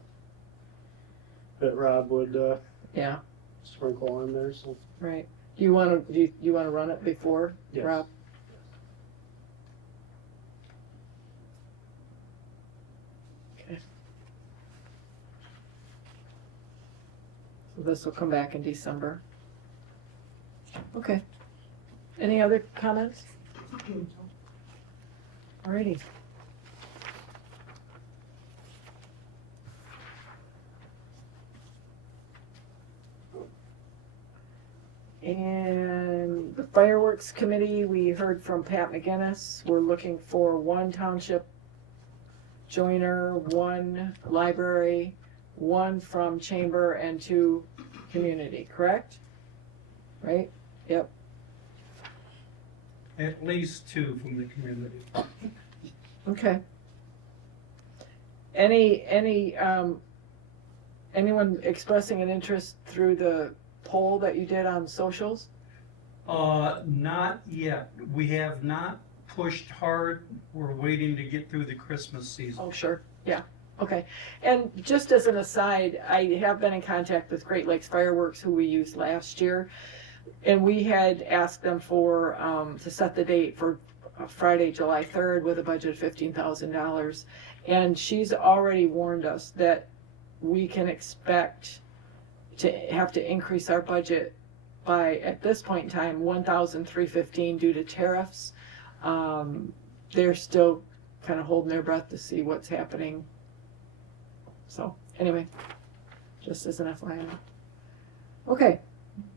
that Rob would Yeah, sprinkle on there. So right. Do you want to run it before, yes. Rob? Okay. So this will come back in December. Okay. Any other comments? Alrighty. And the fireworks committee, we heard from Pat McGinnis. We're looking for one township joiner, one library, one from chamber, and 2 community, correct? Right? Yep. At least 2 from the community. Okay. Anyone expressing an interest through the poll that you did on socials? Not yet. We have not pushed hard. We're waiting to get through the Christmas season. Oh, sure. Yeah. Okay. And just as an aside, I have been in contact with Great Lakes Fireworks, who we used last year, and we had asked them for to set the date for Friday, July 3rd, with a budget of $15,000. And she's already warned us that we can expect to have to increase our budget by, at this point in time, $1,315 due to tariffs. They're still kind of holding their breath to see what's happening. So anyway, just as an FYI. Okay,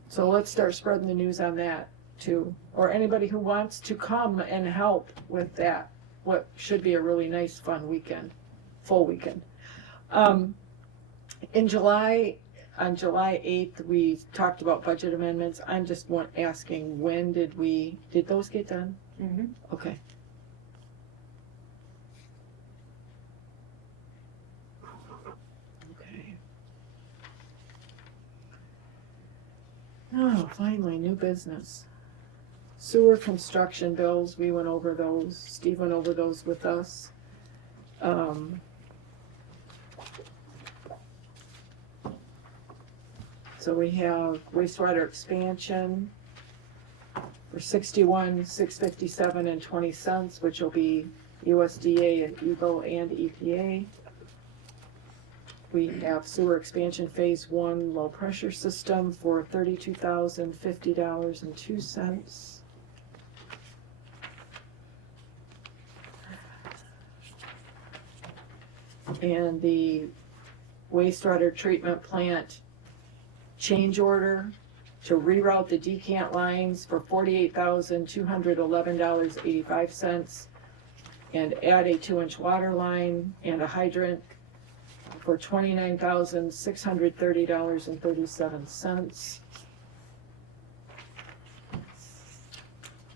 so let's start spreading the news on that too. Or anybody who wants to come and help with that, what should be a really nice, fun weekend, full weekend. In July, on July 8th, we talked about budget amendments. I'm just asking, when did those get done? Mm-hmm. Okay. Okay. Oh, finally, new business. Sewer construction bills, we went over those. Steve went over those with us. So we have wastewater expansion for $61,657 and 20 cents, which will be USDA and EGLE and EPA. We have sewer expansion phase 1 low pressure system for $32,050 and 2 cents. And the wastewater treatment plant change order to reroute the decant lines for $48,211.85 and add a 2-inch water line and a hydrant for $29,630.37.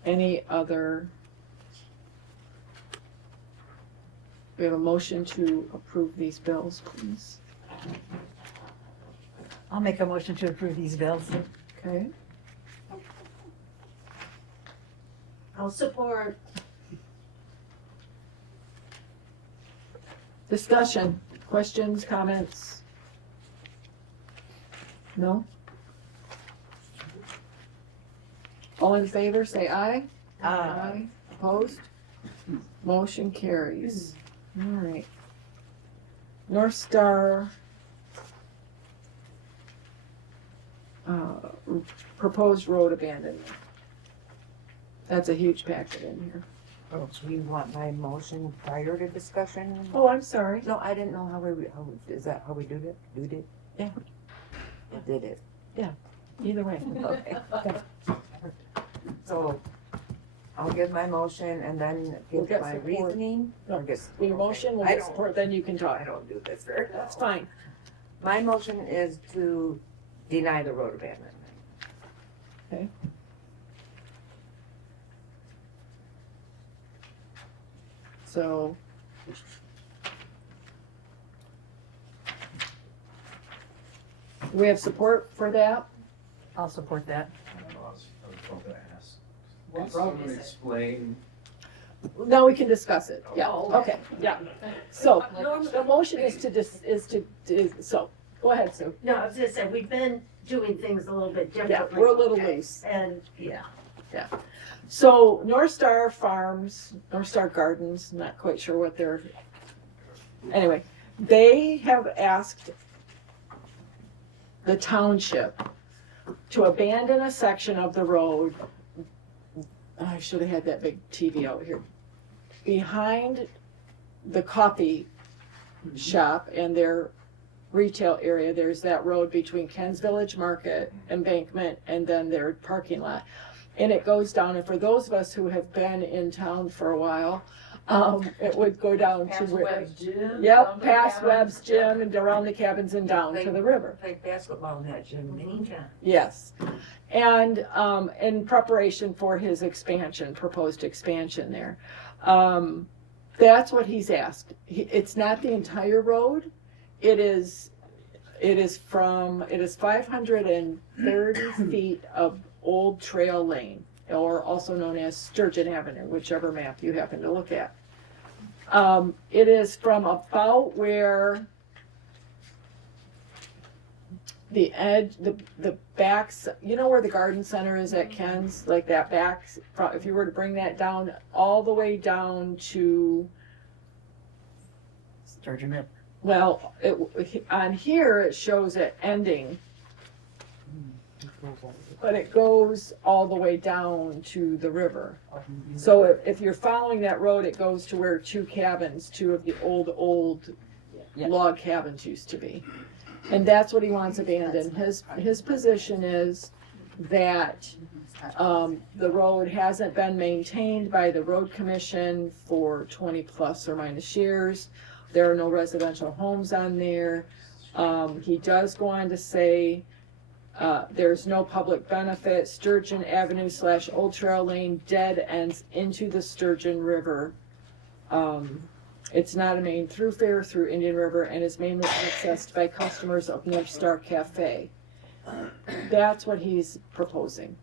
Any other? We have a motion to approve these bills, please. I'll make a motion to approve these bills. Okay. I'll support. Discussion, questions, comments? No? All in favor, say aye. Aye. Opposed? Motion carries. All right. North Star proposed road abandonment. That's a huge packet in here. Oh, so you want my motion prior to discussion? Oh, I'm sorry. No, I didn't know is that how we do it? Yeah. I did it. Either way. Okay. So, I'll give my motion and then We'll give get my support. reasoning? No, Or just- The motion will I get don't- support, then you can talk. I don't do this very well. That's fine. My motion is to deny the road abandonment. Okay. So, Do we have support for that? I'll support that. I don't know, I was hoping to ask. What Could road someone is it? explain, Now we can discuss it, yeah, Oh, okay, yeah. So, the motion is so, go ahead, Sue. No, I was just saying, we've been doing things a little bit Yeah, differently. we're a little loose. And, yeah. So North Star Farms, North Star Gardens, not quite sure what they're, anyway, they have asked the township to abandon a section of the road. I should have had that big TV out here. Behind the coffee shop and their retail area, there's that road between Ken's Village Market, Embankment, and then their parking lot. And it goes down, and for those of us who have been in town for a while, it would go down to where. Yep, past Webb's Gym and around the cabins and down to the river. Played basketball in that gym many times. Yes. And in preparation for his expansion, proposed expansion there. That's what he's asked. It's not the entire road. It is 530 feet of old trail lane, or also known as Sturgeon Avenue, whichever map you happen to look at. It is from about where the edge, the backs, you know where the garden center is at Ken's, like that back, if you were to bring that down, all the way down to, Sturgeon River. well, on here it shows it ending, but it goes all the way down to the river. So if you're following that road, it goes to where two of the old Yeah. log cabins used to be. And that's what he wants abandoned. His position is that the road hasn't been maintained by the road commission for 20 plus or minus years. There are no residential homes on there. He does go on to say there's no public benefit. Sturgeon Avenue / Old Trail Lane dead ends into the Sturgeon River. It's not a main thoroughfare through Indian River and is mainly accessed by customers of North Star Cafe. That's what he's proposing.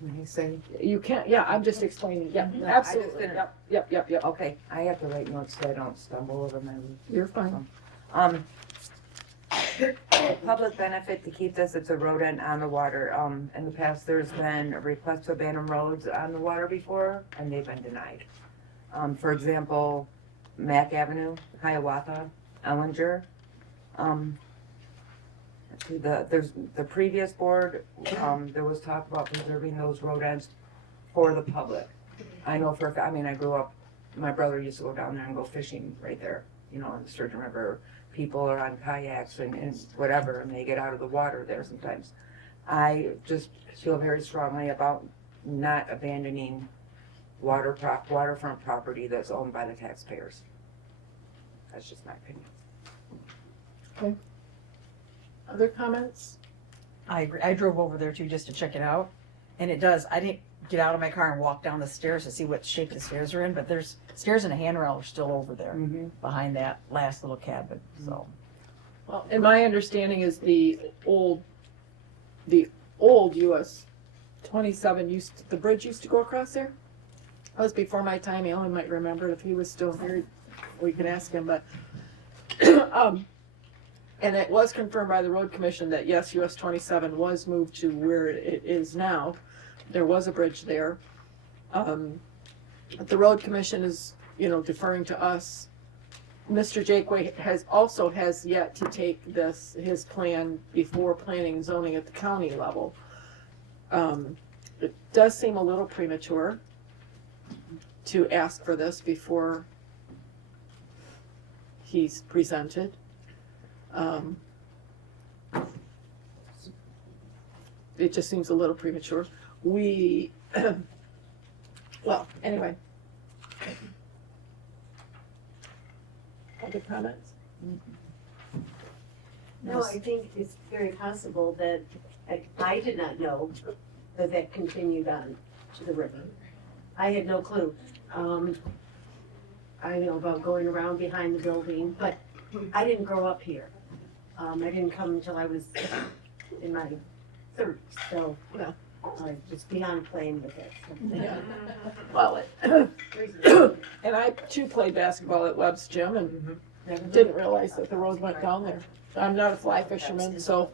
When you say, You can't, yeah, I'm just explaining, yeah, I absolutely, just yep, okay, I have to write notes so I don't stumble over my. you're fine. Public benefit to keep this, it's a road end on the water. In the past, there's been a request to abandon roads on the water before, and they've been denied. For example, Mack Avenue, Hiawatha, Ellinger. There's the previous board, there was talk about preserving those road ends for the public. I know for, I mean, I grew up, my brother used to go down there and go fishing right there, you know, in the Sturgeon River. People are on kayaks and whatever, and they get out of the water there sometimes. I just feel very strongly about not abandoning waterfront property that's owned by the taxpayers. That's just my opinion. Other comments? I agree. I drove over there too just to check it out. And it does, I didn't get out of my car and walk down the stairs to see what shape the stairs are in, but there's stairs and a handrail are still over there behind that last little cabin, so. Well, and my understanding is the old US 27 the bridge used to go across there. That was before my time. Alan might remember it if he was still here. We can ask him, but and it was confirmed by the road commission that yes, US 27 was moved to where it is now. There was a bridge there. The road commission is, deferring to us. Mr. Jakeway has yet to take his plan before planning and zoning at the county level. It does seem a little premature to ask for this before he's presented. It just seems a little premature. Well, anyway. Other comments? No, I think it's very possible that I did not know that continued on to the river. I had no clue. I know about going around behind the building, but I didn't grow up here. I didn't come until I was in my 30s, so Yeah. it's beyond playing with it. Yeah. Well, and I too played basketball at Webb's gym and didn't realize that the road went down there. I'm not a fly fisherman, so,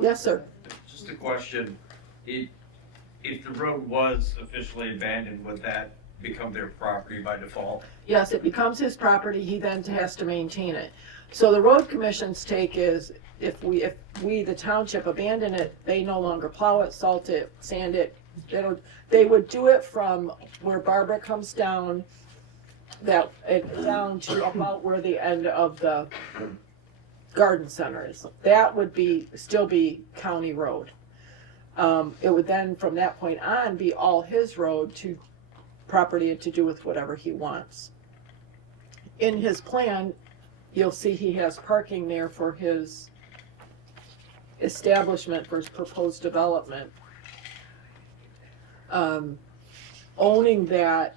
yes, sir. Just a question, if the road was officially abandoned, would that become their property by default? Yes, it becomes his property, he then has to maintain it. So the road commission's take is, if we, the township, abandon it, they no longer plow it, salt it, sand it. They would do it from where Barbara comes down, down to about where the end of the garden center is. That would still be county road. It would then, from that point on, be all his road to property to do with whatever he wants. In his plan, you'll see he has parking there for his establishment, for his proposed development. Owning that,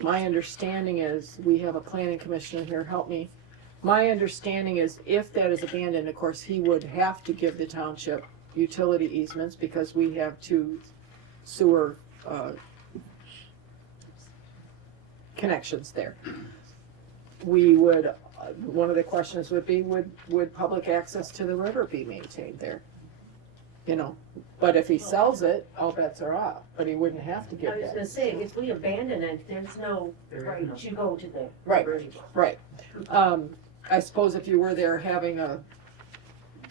my understanding is, we have a planning commissioner here, help me. My understanding is if that is abandoned, of course, he would have to give the township utility easements because we have 2 sewer connections there. We would, one of the questions would be, would public access to the river be maintained there? You know, but if he sells it, all bets are off, but he wouldn't have to I give was that. gonna say, if we abandon it, there's no right to go to the Right. river anymore. Right. I suppose if you were there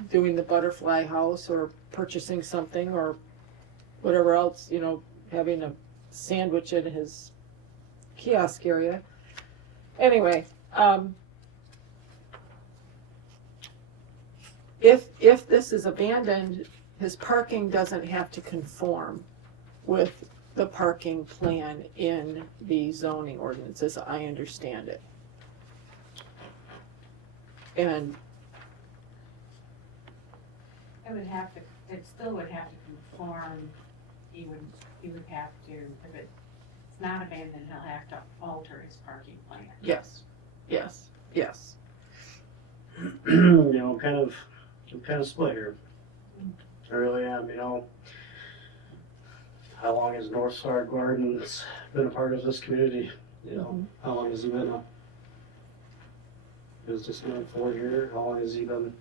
doing the butterfly house or purchasing something or whatever else, you know, having a sandwich in his kiosk area. Anyway, if this is abandoned, his parking doesn't have to conform with the parking plan in the zoning ordinances, I understand it. And It still would have to conform, he would have to, if it's not abandoned, he'll have to alter his parking plan. yes, yes, yes. You know, I'm kind of split here. I really am, you know. How long has North Star Gardens been a part of this community? You know, how long has he been a businessman for here? How long has he been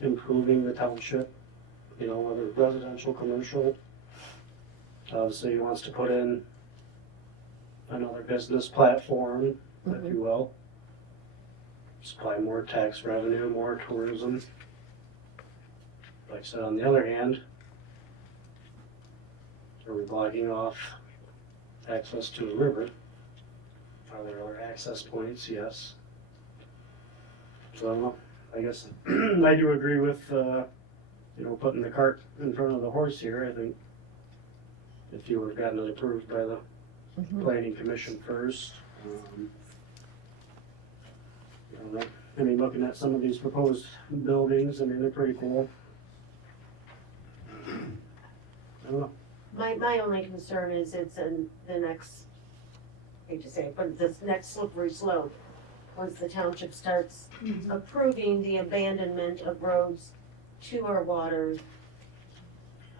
improving the township? You know, whether residential, commercial. Obviously, he wants to put in another business platform, if you will. Supply more tax revenue, more tourism. Like I said, on the other hand, are we blocking off access to the river? Are there other access points? Yes. So I guess I do agree with, you know, putting the cart in front of the horse here. I think if you would have gotten it approved by the planning commission first. I don't know. I mean, looking at some of these proposed buildings, I mean, they're pretty cool. I don't know. My only concern is it's in the next, hate to say it, but this next slippery slope. Once the township starts approving the abandonment of roads to our water.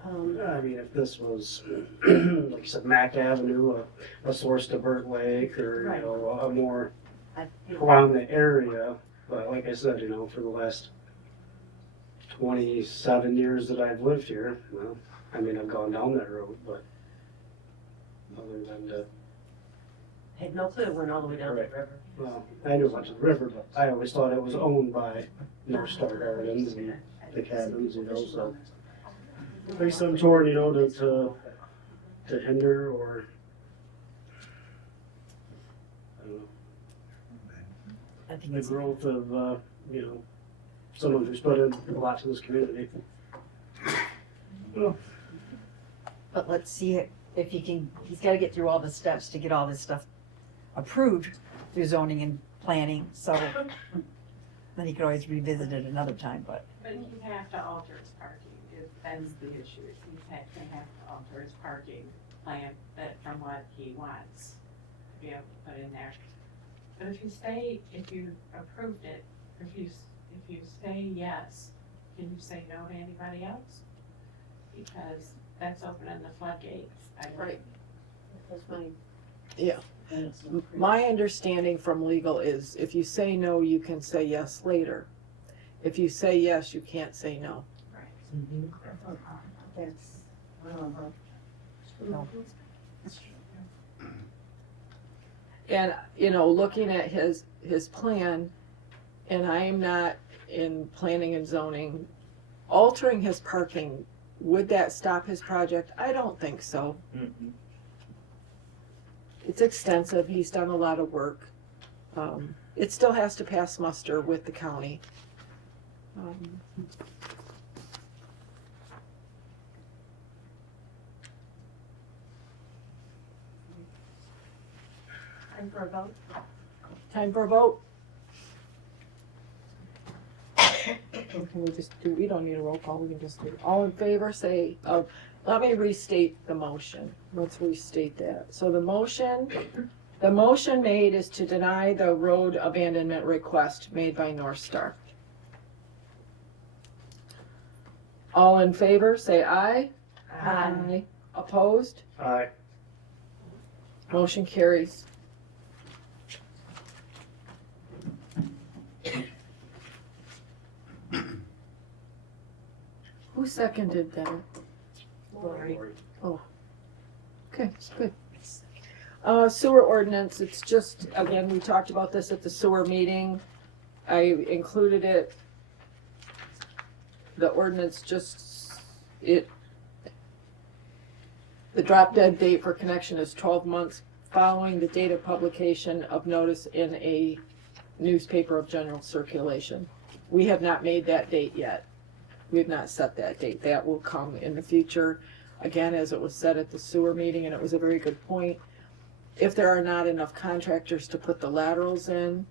I mean, if this was, like you said, Mack Avenue, a source to Burt Lake, or, Right. you know, a more I- around the area, but like I said, you know, for the last 27 years that I've lived here, well, I mean, I've gone down that road, but other than to, Had no clue it went all the way down the Right. river. well, I knew much of the river, but I always thought it was owned by North Star Gardens and the cabins, you know, so. There's some toward, you know, to hinder or, I don't know, I think the it's, growth of, you know, someone who's put in a lot to this community. Well, but let's see if he can, he's gotta get through all the steps to get all this stuff approved through zoning and planning, so then he could always revisit it another time, but. But he would have to alter his parking, that's the issue, he's have to alter his parking plan from what he wants to be able to put in there. But if you approved it, if if you say yes, can you say no to anybody else? Because that's opening the floodgates. Right. That's fine. Yeah. My understanding from legal is if you say no, you can say yes later. If you say yes, you can't say no. That's, And, you know, looking at his plan, and I am not in planning and zoning, altering his parking, would that stop his project? I don't think so. It's extensive, he's done a lot of work. It still has to pass muster with the county. Time for a vote? Time for a vote? Or can we just do, we don't need a roll call, we can just do, all in favor, say, let me restate the motion. Let's restate that. So the motion made is to deny the road abandonment request made by North Star. All in favor, say aye. Aye. Opposed? Aye. Motion carries. Who seconded that? Oh. Okay, good. Sewer ordinance, it's just, again, we talked about this at the sewer meeting. I included it. The ordinance the drop dead date for connection is 12 months following the date of publication of notice in a newspaper of general circulation. We have not made that date yet. We have not set that date. That will come in the future. Again, as it was said at the sewer meeting, and it was a very good point, if there are not enough contractors to put the laterals in,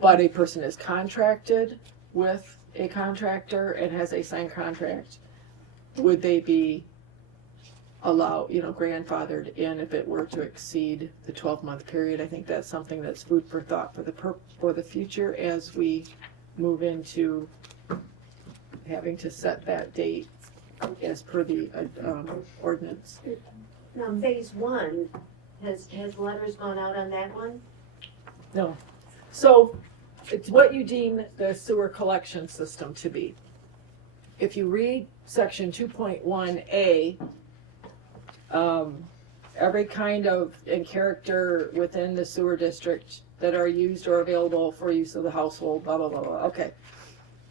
but a person is contracted with a contractor and has a signed contract, would they be allowed, grandfathered in if it were to exceed the 12-month period? I think that's something that's food for thought for the future as we move into having to set that date as per the ordinance. Now, phase one, has letters gone out on that one? No. So it's what you deem the sewer collection system to be. If you read section 2.1A, every kind of and character within the sewer district that are used or available for use of the household, blah, blah, blah, blah. Okay.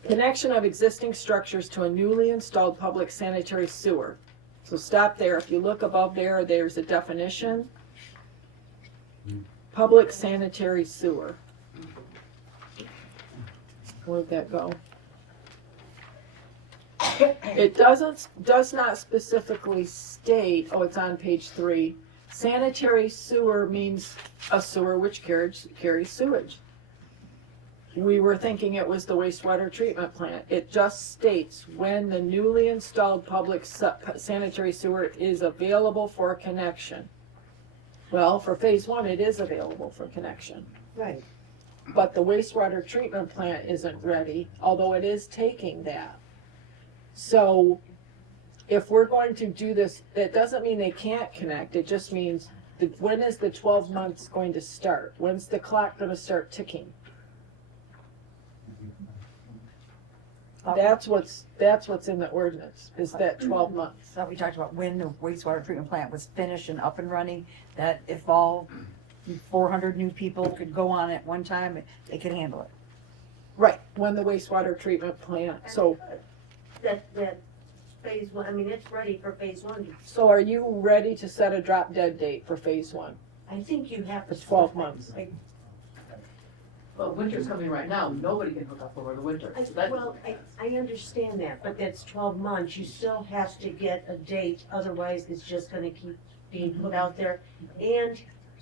Connection of existing structures to a newly installed public sanitary sewer. So stop there. If you look above there, there's a definition. Public sanitary sewer. Where'd that go? It does not specifically state, oh, it's on page 3. Sanitary sewer means a sewer which carries sewage. We were thinking it was the wastewater treatment plant. It just states when the newly installed public sanitary sewer is available for connection. Well, for phase one, it is available for connection. Right. But the wastewater treatment plant isn't ready, although it is taking that. So if we're going to do this, that doesn't mean they can't connect. It just means when is the 12 months going to start? When's the clock going to start ticking? That's what's in the ordinance, is that 12 months. So we talked about when the wastewater treatment plant was finished and up and running, that if all 400 new people could go on at one time, they could handle it. Right, when the wastewater treatment plant, so That phase one, I mean, it's ready for phase one. are you ready to set a drop dead date for phase one? I think you have to. For 12 months. Well, winter's coming right now, nobody can hook up over the winter. So that- Well, I understand that, but that's 12 months, you still have to get a date, otherwise it's just gonna keep being put out there. And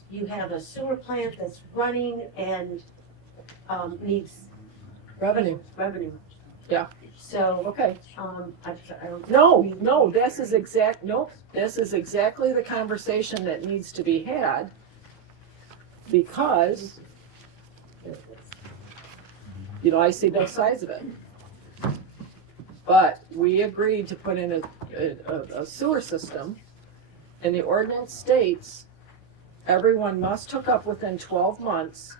you have a sewer plant that's running and, needs Revenue. revenue. Yeah. So, Okay. I don't. No, this is exactly the conversation that needs to be had, because You know, I see both sides of it. But we agreed to put in a sewer system, and the ordinance states everyone must hook up within 12 months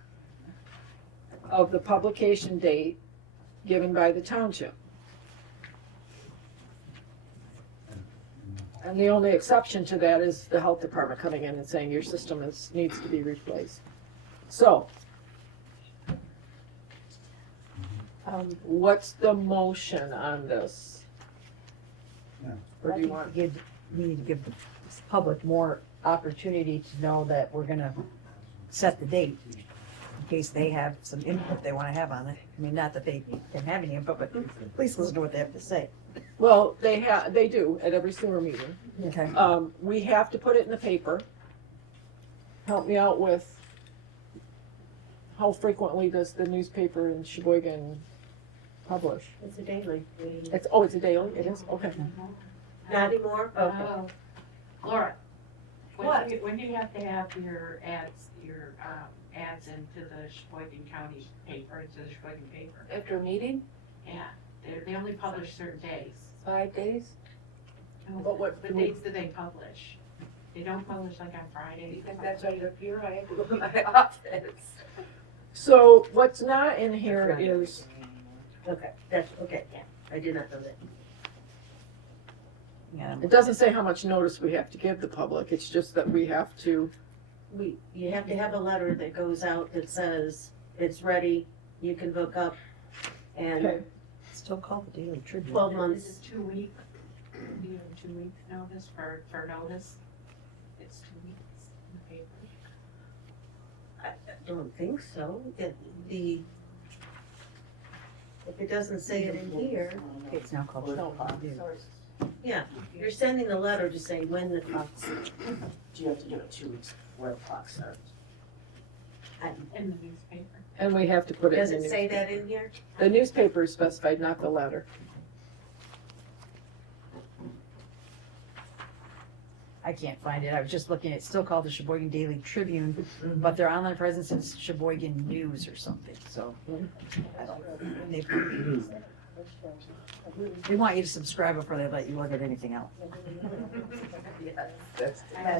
of the publication date given by the township. And the only exception to that is the health department coming in and saying your system needs to be replaced. So, what's the motion on this? Or do you want? We need to give the public more opportunity to know that we're gonna set the date in case they have some input they wanna have on it. I mean, not that they can have any input, but at least listen to what they have to say. Well, they do at every sewer meeting. Okay. We have to put it in the paper. Help me out with how frequently does the newspaper in Sheboygan publish? It's a daily. It's a daily, it is, okay. Not anymore? Okay. Laura, What? when do you have to have your ads into the Sheboygan County paper, into the Sheboygan paper? After a meeting, Yeah, they only publish certain days. 5 days? But what What do we- dates do they publish? They don't publish like on Fridays. Because that's right up here, I have to go to my office. So what's not in here is, Okay, that's, okay, yeah, I did not know that. Yeah. it doesn't say how much notice we have to give the public, it's just that we have to, You have to have a letter that goes out that says it's ready, you can hook up, and okay. Still call the Daily Tribune. 12 Is months. it 2 week? Do you have 2 weeks notice for notice? It's 2 weeks in the paper. I don't think so. If it doesn't say it in here, It's now called. yeah, you're sending the letter to say when the clock's, Do you have to do it 2 weeks before the clock starts? In the newspaper. And we have to put it in does the it say newspaper. that in here? The newspaper is specified, not the letter. I can't find it. I was just looking, it's still called the Sheboygan Daily Tribune, but their online presence is Sheboygan News or something, so. I don't- They want you to subscribe before they let you look at anything else.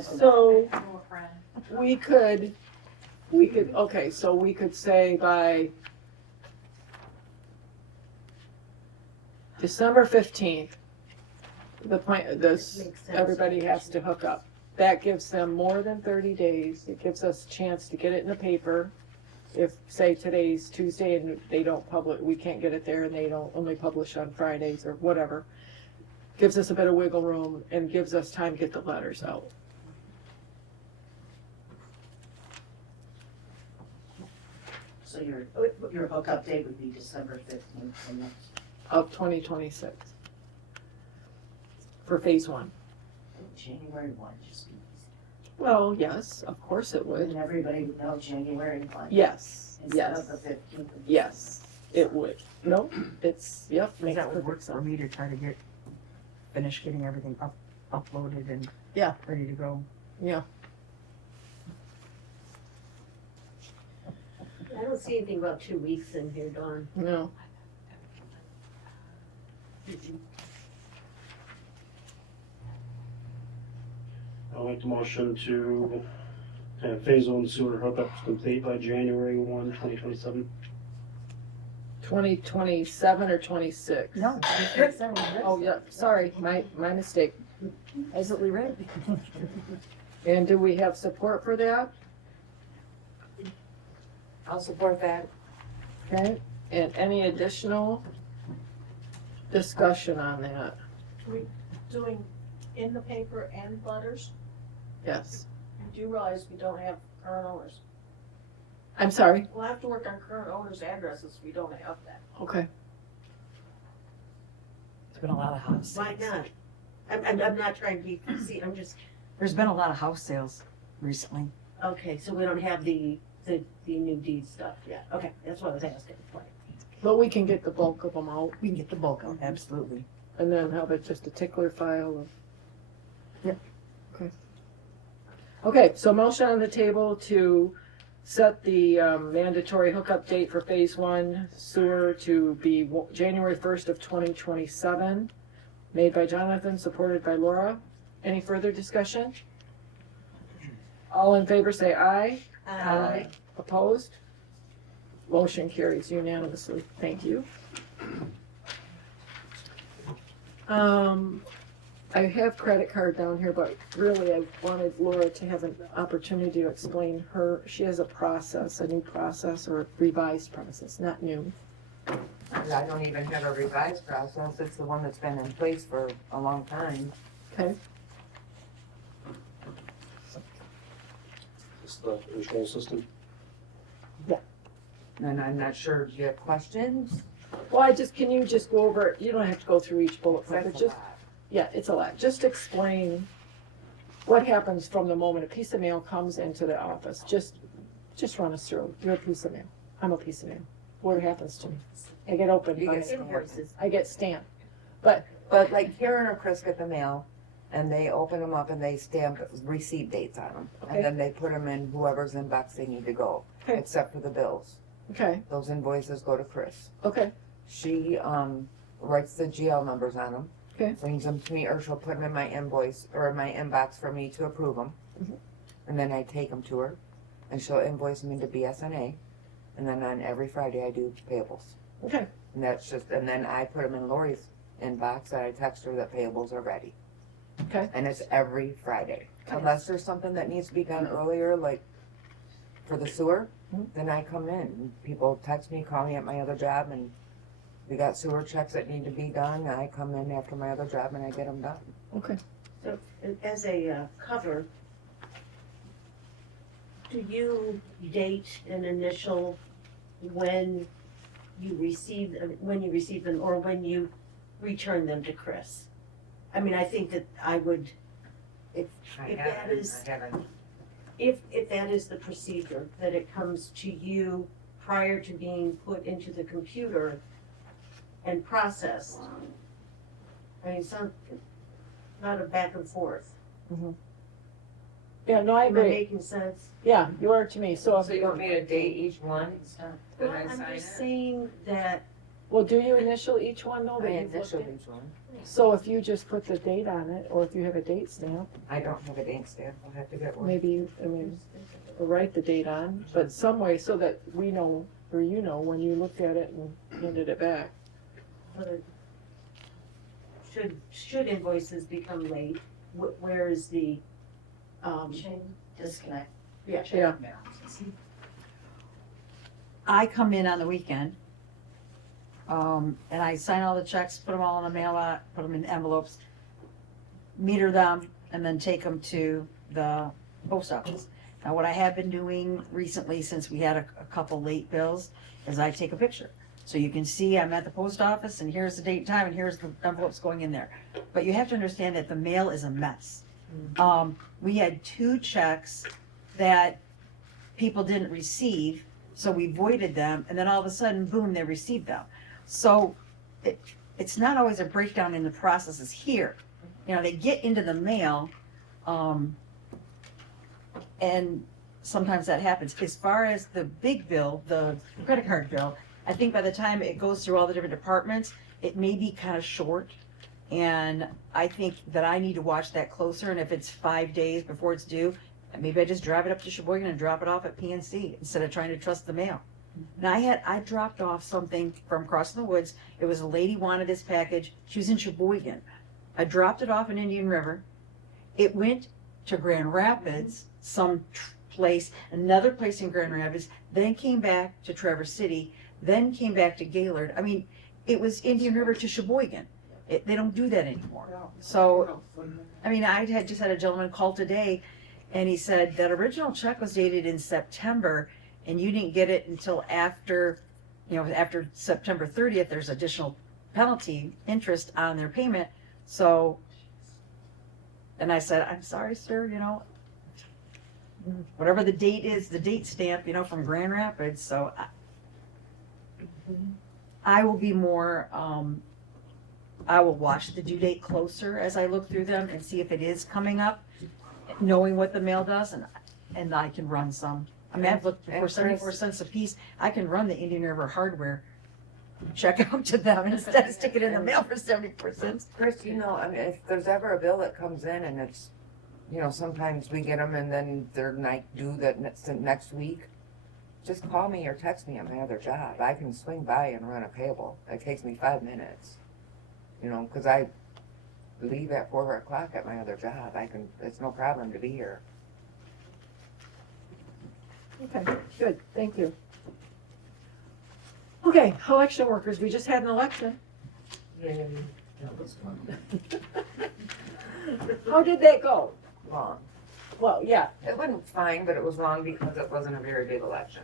So, I know a friend. we could, okay, so we could say by December 15th, Makes sense. everybody has to hook up. That gives them more than 30 days. It gives us a chance to get it in the paper. If, say, today's Tuesday and they don't publish, we can't get it there and they don't only publish on Fridays or whatever. Gives us a bit of wiggle room and gives us time to get the letters out. So your hookup date would be December 15th and that's Of 2026. For phase one. January 1, just be Well, yes, of course it would. and everybody would know January 1. Yes, Instead yes, of the 15th. yes, it would. No, it's, yep, Because makes that would perfect work for sense. me to try to finish getting everything uploaded and. Yeah. Ready to go. Yeah, I don't see anything about 2 weeks in here, Dawn. no. I'll make the motion to have phase one sewer hookups complete by January 1, 2027. 2027 or 26? No. Oh, yeah, sorry, my mistake. As it we read. And do we have support for that? I'll support that. Okay, and any additional discussion on that? Doing in the paper and letters, Yes. you do realize we don't have current owners. I'm sorry? We'll have to work on current owners' addresses if we don't have that. Okay. There's been a lot of house Why sales. not? I'm not trying to be, see, I'm just, There's been a lot of house sales recently. okay, so we don't have the new deed stuff yet. Okay, that's what I was asking. But we can get the bulk of them out We can get the bulk of it, absolutely. and then have it just a tickler file of. Yep. Okay. Okay, so motion on the table to set the mandatory hookup date for phase one sewer to be January 1st of 2027. Made by Jonathan, supported by Laura. Any further discussion? All in favor say aye. Aye. Opposed? Motion carries unanimously. Thank you. I have credit card down here, but really I wanted Laura to have an opportunity to explain she has a process, a new process or a revised process, not new. I don't even have a revised process, it's the one that's been in place for a long time. Okay. It's the control system. And I'm not sure, do you have questions? Well, can you just go over, you don't have to go through each bullet point, but That's a just, lot. yeah, it's a lot. Just explain what happens from the moment a piece of mail comes into the office. Just run us through. You're a piece of mail. I'm a piece of mail. What happens to me? I get opened. You by get invoices. I get stamped. But But like Karen or Chris get the mail, and they open them up and they stamp receipt dates on them. Okay. And then they put them in whoever's inbox they need to go, Okay. except for the bills. okay, Those invoices go to Chris. okay, She writes the GL numbers on them. Okay. Brings them to me, or she'll put them in my invoice or my inbox for me to approve them. Mhm. And then I take them to her, and she'll invoice them into BSNA. And then on every Friday I do payables. okay, And and then I put them in Lori's inbox and I text her that payables are ready. okay. And it's every Friday. Unless there's something that needs to be done earlier, like for the sewer, Mhm. then I come in. People text me, call me at my other job, and we got sewer checks that need to be done. And I come in after my other job and I get them done. Okay. So, and as a cover, do you date an initial when you receive them or when you return them to Chris? I mean, I think that I would, if that is, if that is the procedure, that it comes to you prior to being put into the computer and processed. I mean, not a back and forth. Yeah, no, I Am I agree. making sense? Yeah, you are to me. So So you want me to date each one? Did Well, I I'm sign just it? saying that, well, do you initial each one though? I that you've looked initial at? each one. So if you just put the date on it, or if you have a date stamp, I don't have a date stamp. I'll have to get one. maybe, or write the date on, but some way so that we know, or you know, when you looked at it and handed it back. should invoices become late, where is the, Disconnect. yeah. Yeah. I come in on the weekend, and I sign all the checks, put them all in a mail out, put them in envelopes, meter them, and then take them to the post office. Now, what I have been doing recently, since we had a couple late bills, is I take a picture. So you can see I'm at the post office, and here's the date and time, and here's the envelopes going in there. But you have to understand that the mail is a mess. We had 2 checks that people didn't receive, so we voided them, and then all of a sudden, boom, they received them. So it's not always a breakdown in the processes here. You know, they get into the mail, and sometimes that happens. As far as the big bill, the credit card bill, I think by the time it goes through all the different departments, it may be kind of short. And I think that I need to watch that closer, and if it's 5 days before it's due, maybe I just drive it up to Sheboygan and drop it off at PNC instead of trying to trust the mail. Now I dropped off something from across the woods. It was a lady wanted this package. She was in Sheboygan. I dropped it off in Indian River. It went to Grand Rapids, some place, another place in Grand Rapids, then came back to Traverse City, then came back to Gaylord. I mean, it was Indian River to Sheboygan. They don't do that anymore. So, I mean, just had a gentleman call today, and he said that original check was dated in September, and you didn't get it until after September 30th. There's additional penalty interest on their payment. So, and I said, I'm sorry, sir, whatever the date is, the date stamp, from Grand Rapids. So I will be more, I will watch the due date closer as I look through them and see if it is coming up, knowing what the mail does, and I can run some I mean, I've looked for And 74 Chris- cents a piece. I can run the Indian River hardware check out to them instead of sticking it in the mail for 74 cents. Chris, you know, I mean, if there's ever a bill that comes in and it's, you know, sometimes we get them and then they're like due that next week, just call me or text me at my other job. I can swing by and run a payable. It takes me 5 minutes. You know, because I leave at 4 o'clock at my other job. It's no problem to be here. Okay, good, thank you. Okay, election workers, we just had an election. Yay. That was fun. How did that go? Long. Well, yeah, It wasn't fine, but it was long because it wasn't a very big election.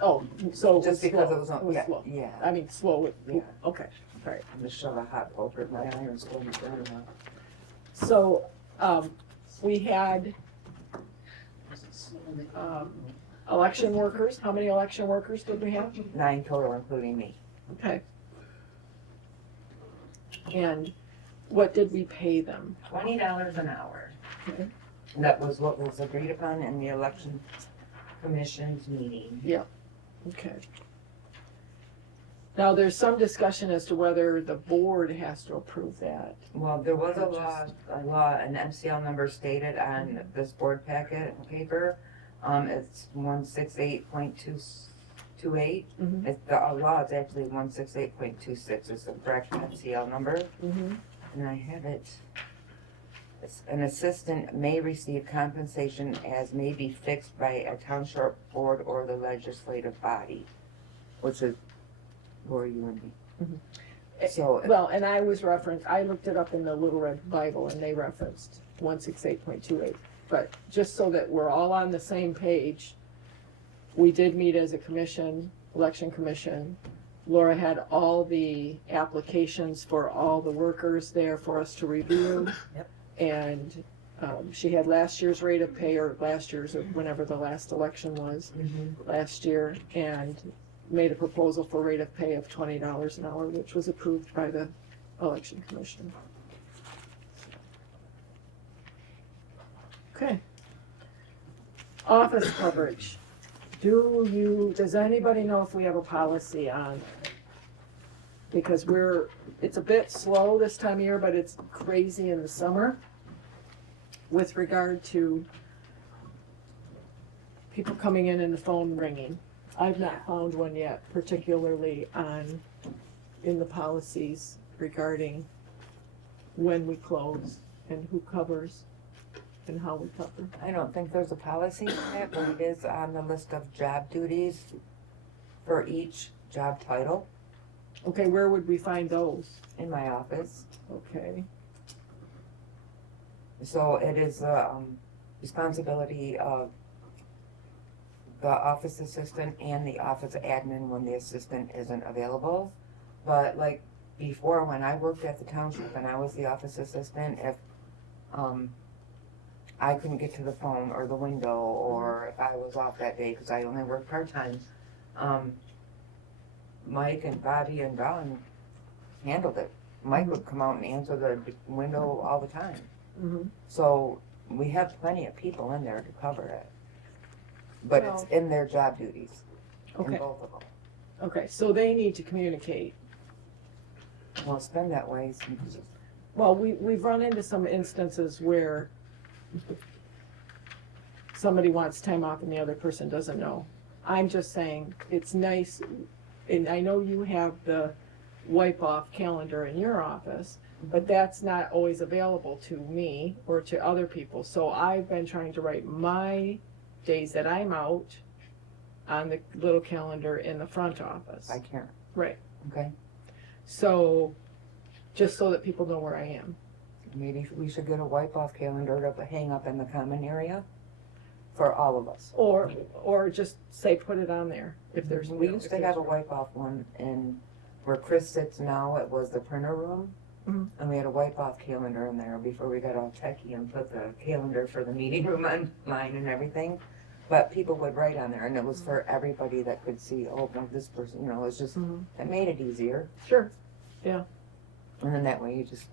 oh, so it was Just because slow. it was on, It was yeah, slow. yeah. I mean, slow, Yeah. okay, all right. I'm just shove a hot poker in my eye and slow me down now. So, we had, election workers, how many election workers did we have? 9 total, including me. Okay. And what did we pay them? $20 an hour. Okay. And that was what was agreed upon in the election commission's meeting. Okay. Now, there's some discussion as to whether the board has to approve that. Well, there was a law, an MCL number stated on this board packet paper. It's 168.228. Mhm. The law is actually 168.26 is the correct MCL number. Mm-hmm. And I have it. An assistant may receive compensation as may be fixed by a township board or the legislative body, which is Lori, you and me. So, Well, and I looked it up in the Little Red Bible and they referenced 168.28. But just so that we're all on the same page, we did meet as a commission, election commission. Laura had all the applications for all the workers there for us to review. Yep. And she had last year's rate of pay, or last year's, or whenever the last election was, last year, and made a proposal for rate of pay of $20 an hour, which was approved by the election commission. Okay. Office coverage. Does anybody know if we have a policy on? Because it's a bit slow this time of year, but it's crazy in the summer with regard to people coming in and the phone ringing. I've not found one yet, particularly in the policies regarding when we close and who covers and how we cover. I don't think there's a policy on it, but it is on the list of job duties for each job title Okay, where would we find those? in my office. Okay, So it is the responsibility of the office assistant and the office admin when the assistant isn't available. But like before, when I worked at the township and I was the office assistant, if I couldn't get to the phone or the window, or if I was off that day because I only worked part-time, Mike and Bobby and Don handled it. Mike would come out and answer the window all the time. mm-hmm. So we have plenty of people in there to cover it. But it's in their job duties, in Okay, both of them. okay, so they need to communicate. Well, it's been that way since, Well, we've run into some instances where somebody wants time off and the other person doesn't know. I'm just saying, it's nice, and I know you have the wipe-off calendar in your office, but that's not always available to me or to other people. So I've been trying to write my days that I'm out on the little calendar in the front office. I can't, Right, okay? so, just so that people know where I am. Maybe we should get a wipe-off calendar to hang up in the common area for all of us. Or just say, put it on there, if there's. We used to have a wipe-off one in where Chris sits now, it was the printer room. Mhm. And we had a wipe-off calendar in there before we got all techie and put the calendar for the meeting room online and everything. But people would write on there and it was for everybody that could see, oh, no, this person, you know, it's just, Mhm. it made it easier. Sure, And then that way you just,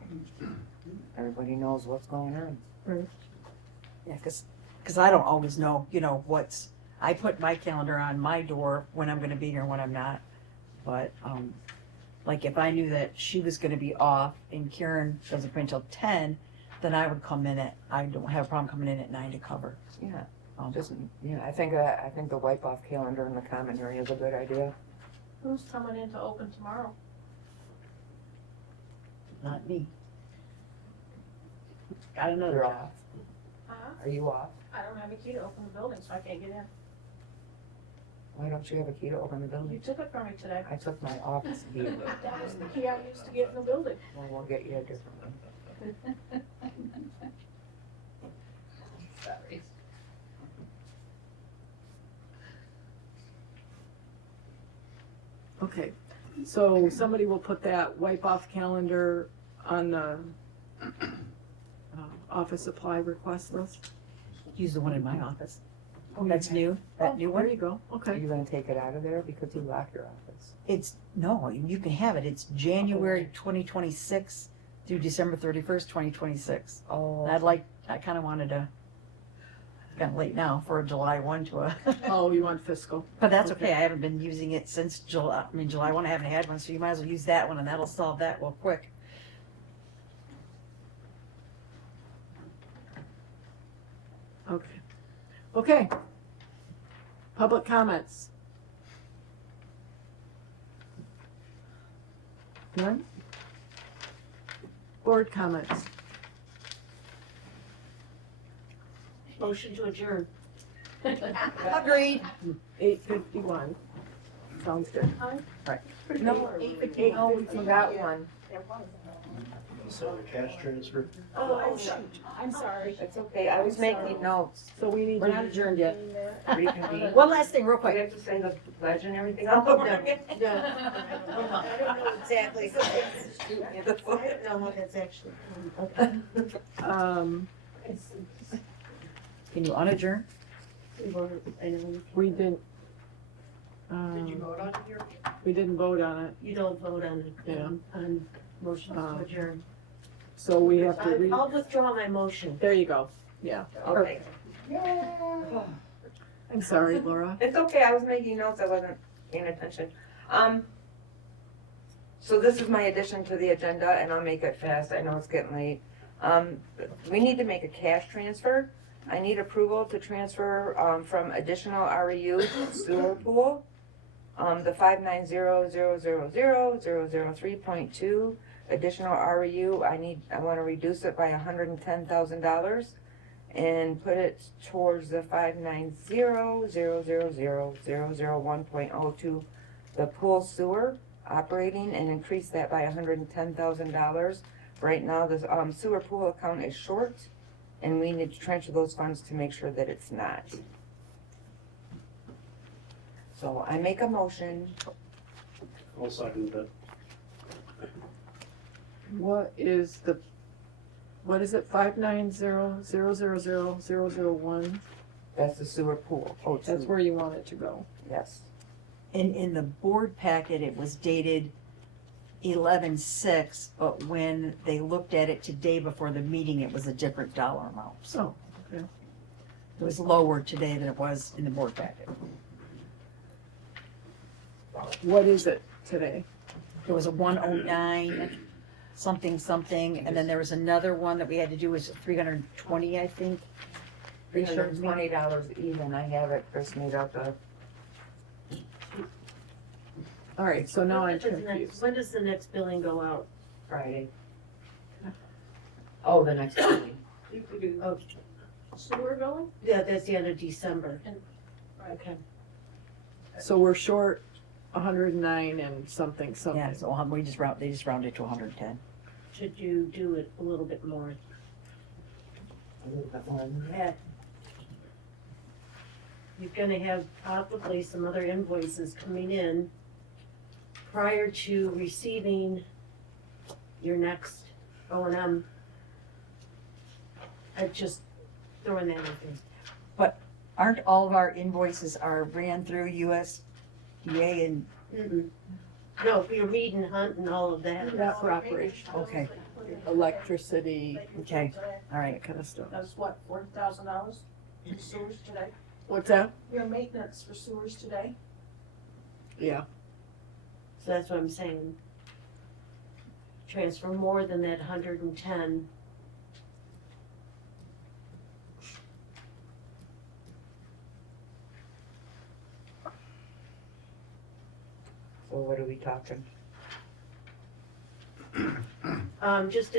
everybody knows what's going on. Yeah, because cause I don't always know, I put my calendar on my door when I'm gonna be here and when I'm not. But, like if I knew that she was gonna be off and Karen doesn't print till 10, then I would I don't have a problem coming in at 9 to cover. Yeah, I think the wipe off calendar in the common area is a good idea. Who's coming in to open tomorrow? Not me. Got another You're job. off. Huh? Are you off? I don't have a key to open the building, so I can't get in. Why don't you have a key to open the You building? took it from me today. I took my office key. That was the key I used to get in the building. Well, we'll get you a different one. Sorry. Okay, so somebody will put that wipe off calendar on the office supply request list? Use the one in my office. That's new, that new There one. you go, Are okay. you gonna take it out of there because you lock your office? No, you can have it. It's January 2026 through December 31st, 2026. Oh. I kinda wanted to, kinda late now for a July 1 to a, Oh, you want fiscal? but that's okay. I haven't been using it since July 1, I haven't had one, so you might as well use that one and that'll solve that real quick. Okay. Okay. Public comments? None? Board comments? Motion to adjourn. Agreed. 8:51. Sounds good. No, 8:50, no, we forgot one. So the cash transfer. Oh, shoot. I'm sorry. It's okay, I was making notes. So we need We're not to, adjourned yet. Reconvene. One last thing, real We quick. have to say the pledge and everything. I don't know exactly. I don't know what that's actually. Can you unadjourn? we didn't, Did you vote on it here? we didn't vote on it, You don't vote on it, Yeah. on motions to adjourn. so we have to read. I'll withdraw my motion. There you go, yeah. Okay. I'm sorry, Laura. It's okay, I was making notes, I wasn't paying attention. So this is my addition to the agenda, and I'll make it fast, I know it's getting late. We need to make a cash transfer. I need approval to transfer, from additional REU sewer pool, the 590,000,003.2 additional REU, I wanna reduce it by $110,000 and put it towards the 590,000,001.02, the pool sewer operating, and increase that by $110,000. Right now, the sewer pool account is short, and we need to transfer those funds to make sure that it's not. So I make a motion. I'll second that. What is it, 590,000,001? That's the sewer pool. Oh, That's where you want it to go. Yes. In the board packet, it was dated 11/6, but when they looked at it today before the meeting, it was a different dollar amount. So Oh, okay. it was lower today than it was in the board packet. What is it today? It was a 109 something, and then there was another one that we had to do was 320, I think. $320 even, I have it, Chris made up a. All right, so now I'm confused. When does the next billing go out? Friday. Oh, the next meeting. Oh, Sewer going? yeah, that's the end of December. Okay. So we're short 109 and something. Yeah, so they just rounded to 110. Should you do it a little bit more? A little bit more than that. Yeah. You're gonna have probably some other invoices coming in prior to receiving your next O&M. I'm just throwing that in there. Aren't all of our invoices ran through USDA and, No, for your Mead and Hunt and all of that. That's for operation. okay, Electricity, okay, all right. that kind of stuff. That's what, $40,000? for sewers today? What's that? Your maintenance for sewers today? Yeah. So that's what I'm saying. Transfer more than that 110. So what are we talking? Just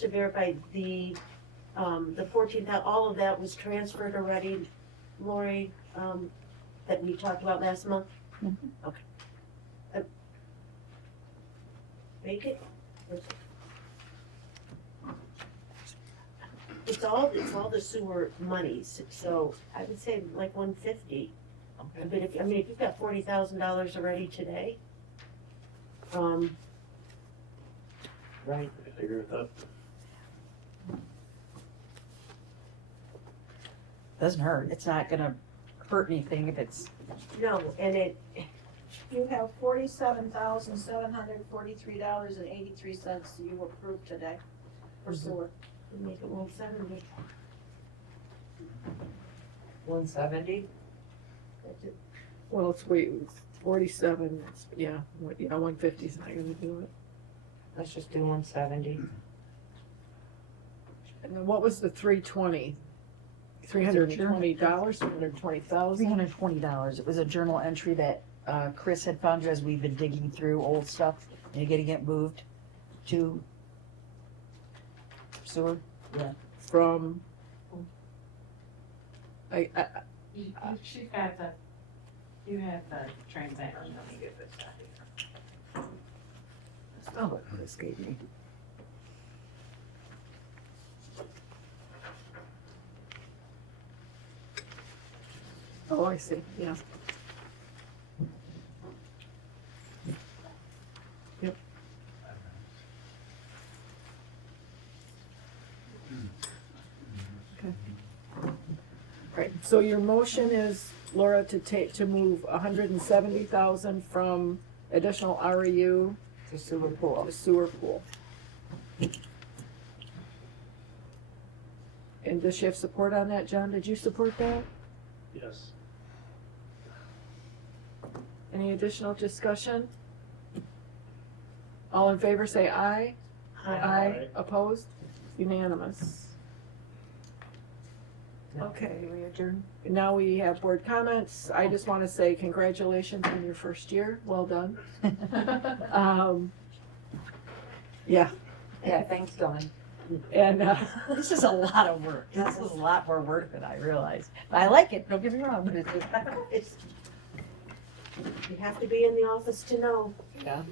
to verify, the 14,000, all of that was transferred already, Lori, that we talked about last month? Okay. Make it? It's all the sewer monies, so I would say like 150. But if you've got $40,000 already today, Right. I agree with that. Doesn't hurt. It's not gonna hurt anything if it's, no, and You have $47,743.83 you approved today for sewer. make it 170. 170? Well, it's 47, yeah, 150 is not gonna do it. Let's just do 170. And then what was the 320? $320, $320,000? $320. It was a journal entry that Chris had found as we've been digging through old stuff and getting it moved to sewer. From, She got you have the transaction. Let me get this out here. oh, this gave me. Oh, I see, yeah. Yep. Okay. Right, so your motion is, Laura, to move 170,000 from additional REU To sewer pool. to sewer pool. And does she have support on that, John? Did you support that? Yes. Any additional discussion? All in favor say aye. Aye. Opposed? Unanimous. Okay, We adjourn. now we have board comments. I just want to say congratulations on your first year. Well done. Yeah, Yeah, thanks, Dawn. and, This is a lot of work. This is a lot more work than I realized. I like it, don't get me wrong, but it's, you have to be in the office to know. yeah,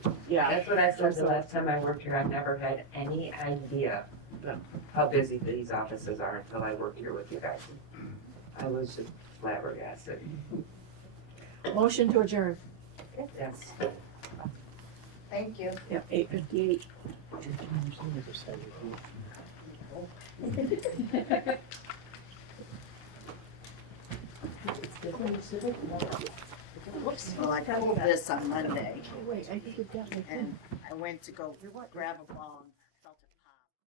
That's what I said the last time I worked here. I've never had any idea No. how busy these offices are until I worked here with you guys. I was just flabbergasted. motion to adjourn. Yes. Thank you. Yeah, 8:58. Whoops, well, I pulled this on Monday, Wait, I think it got my thing. and I went to go grab a ball.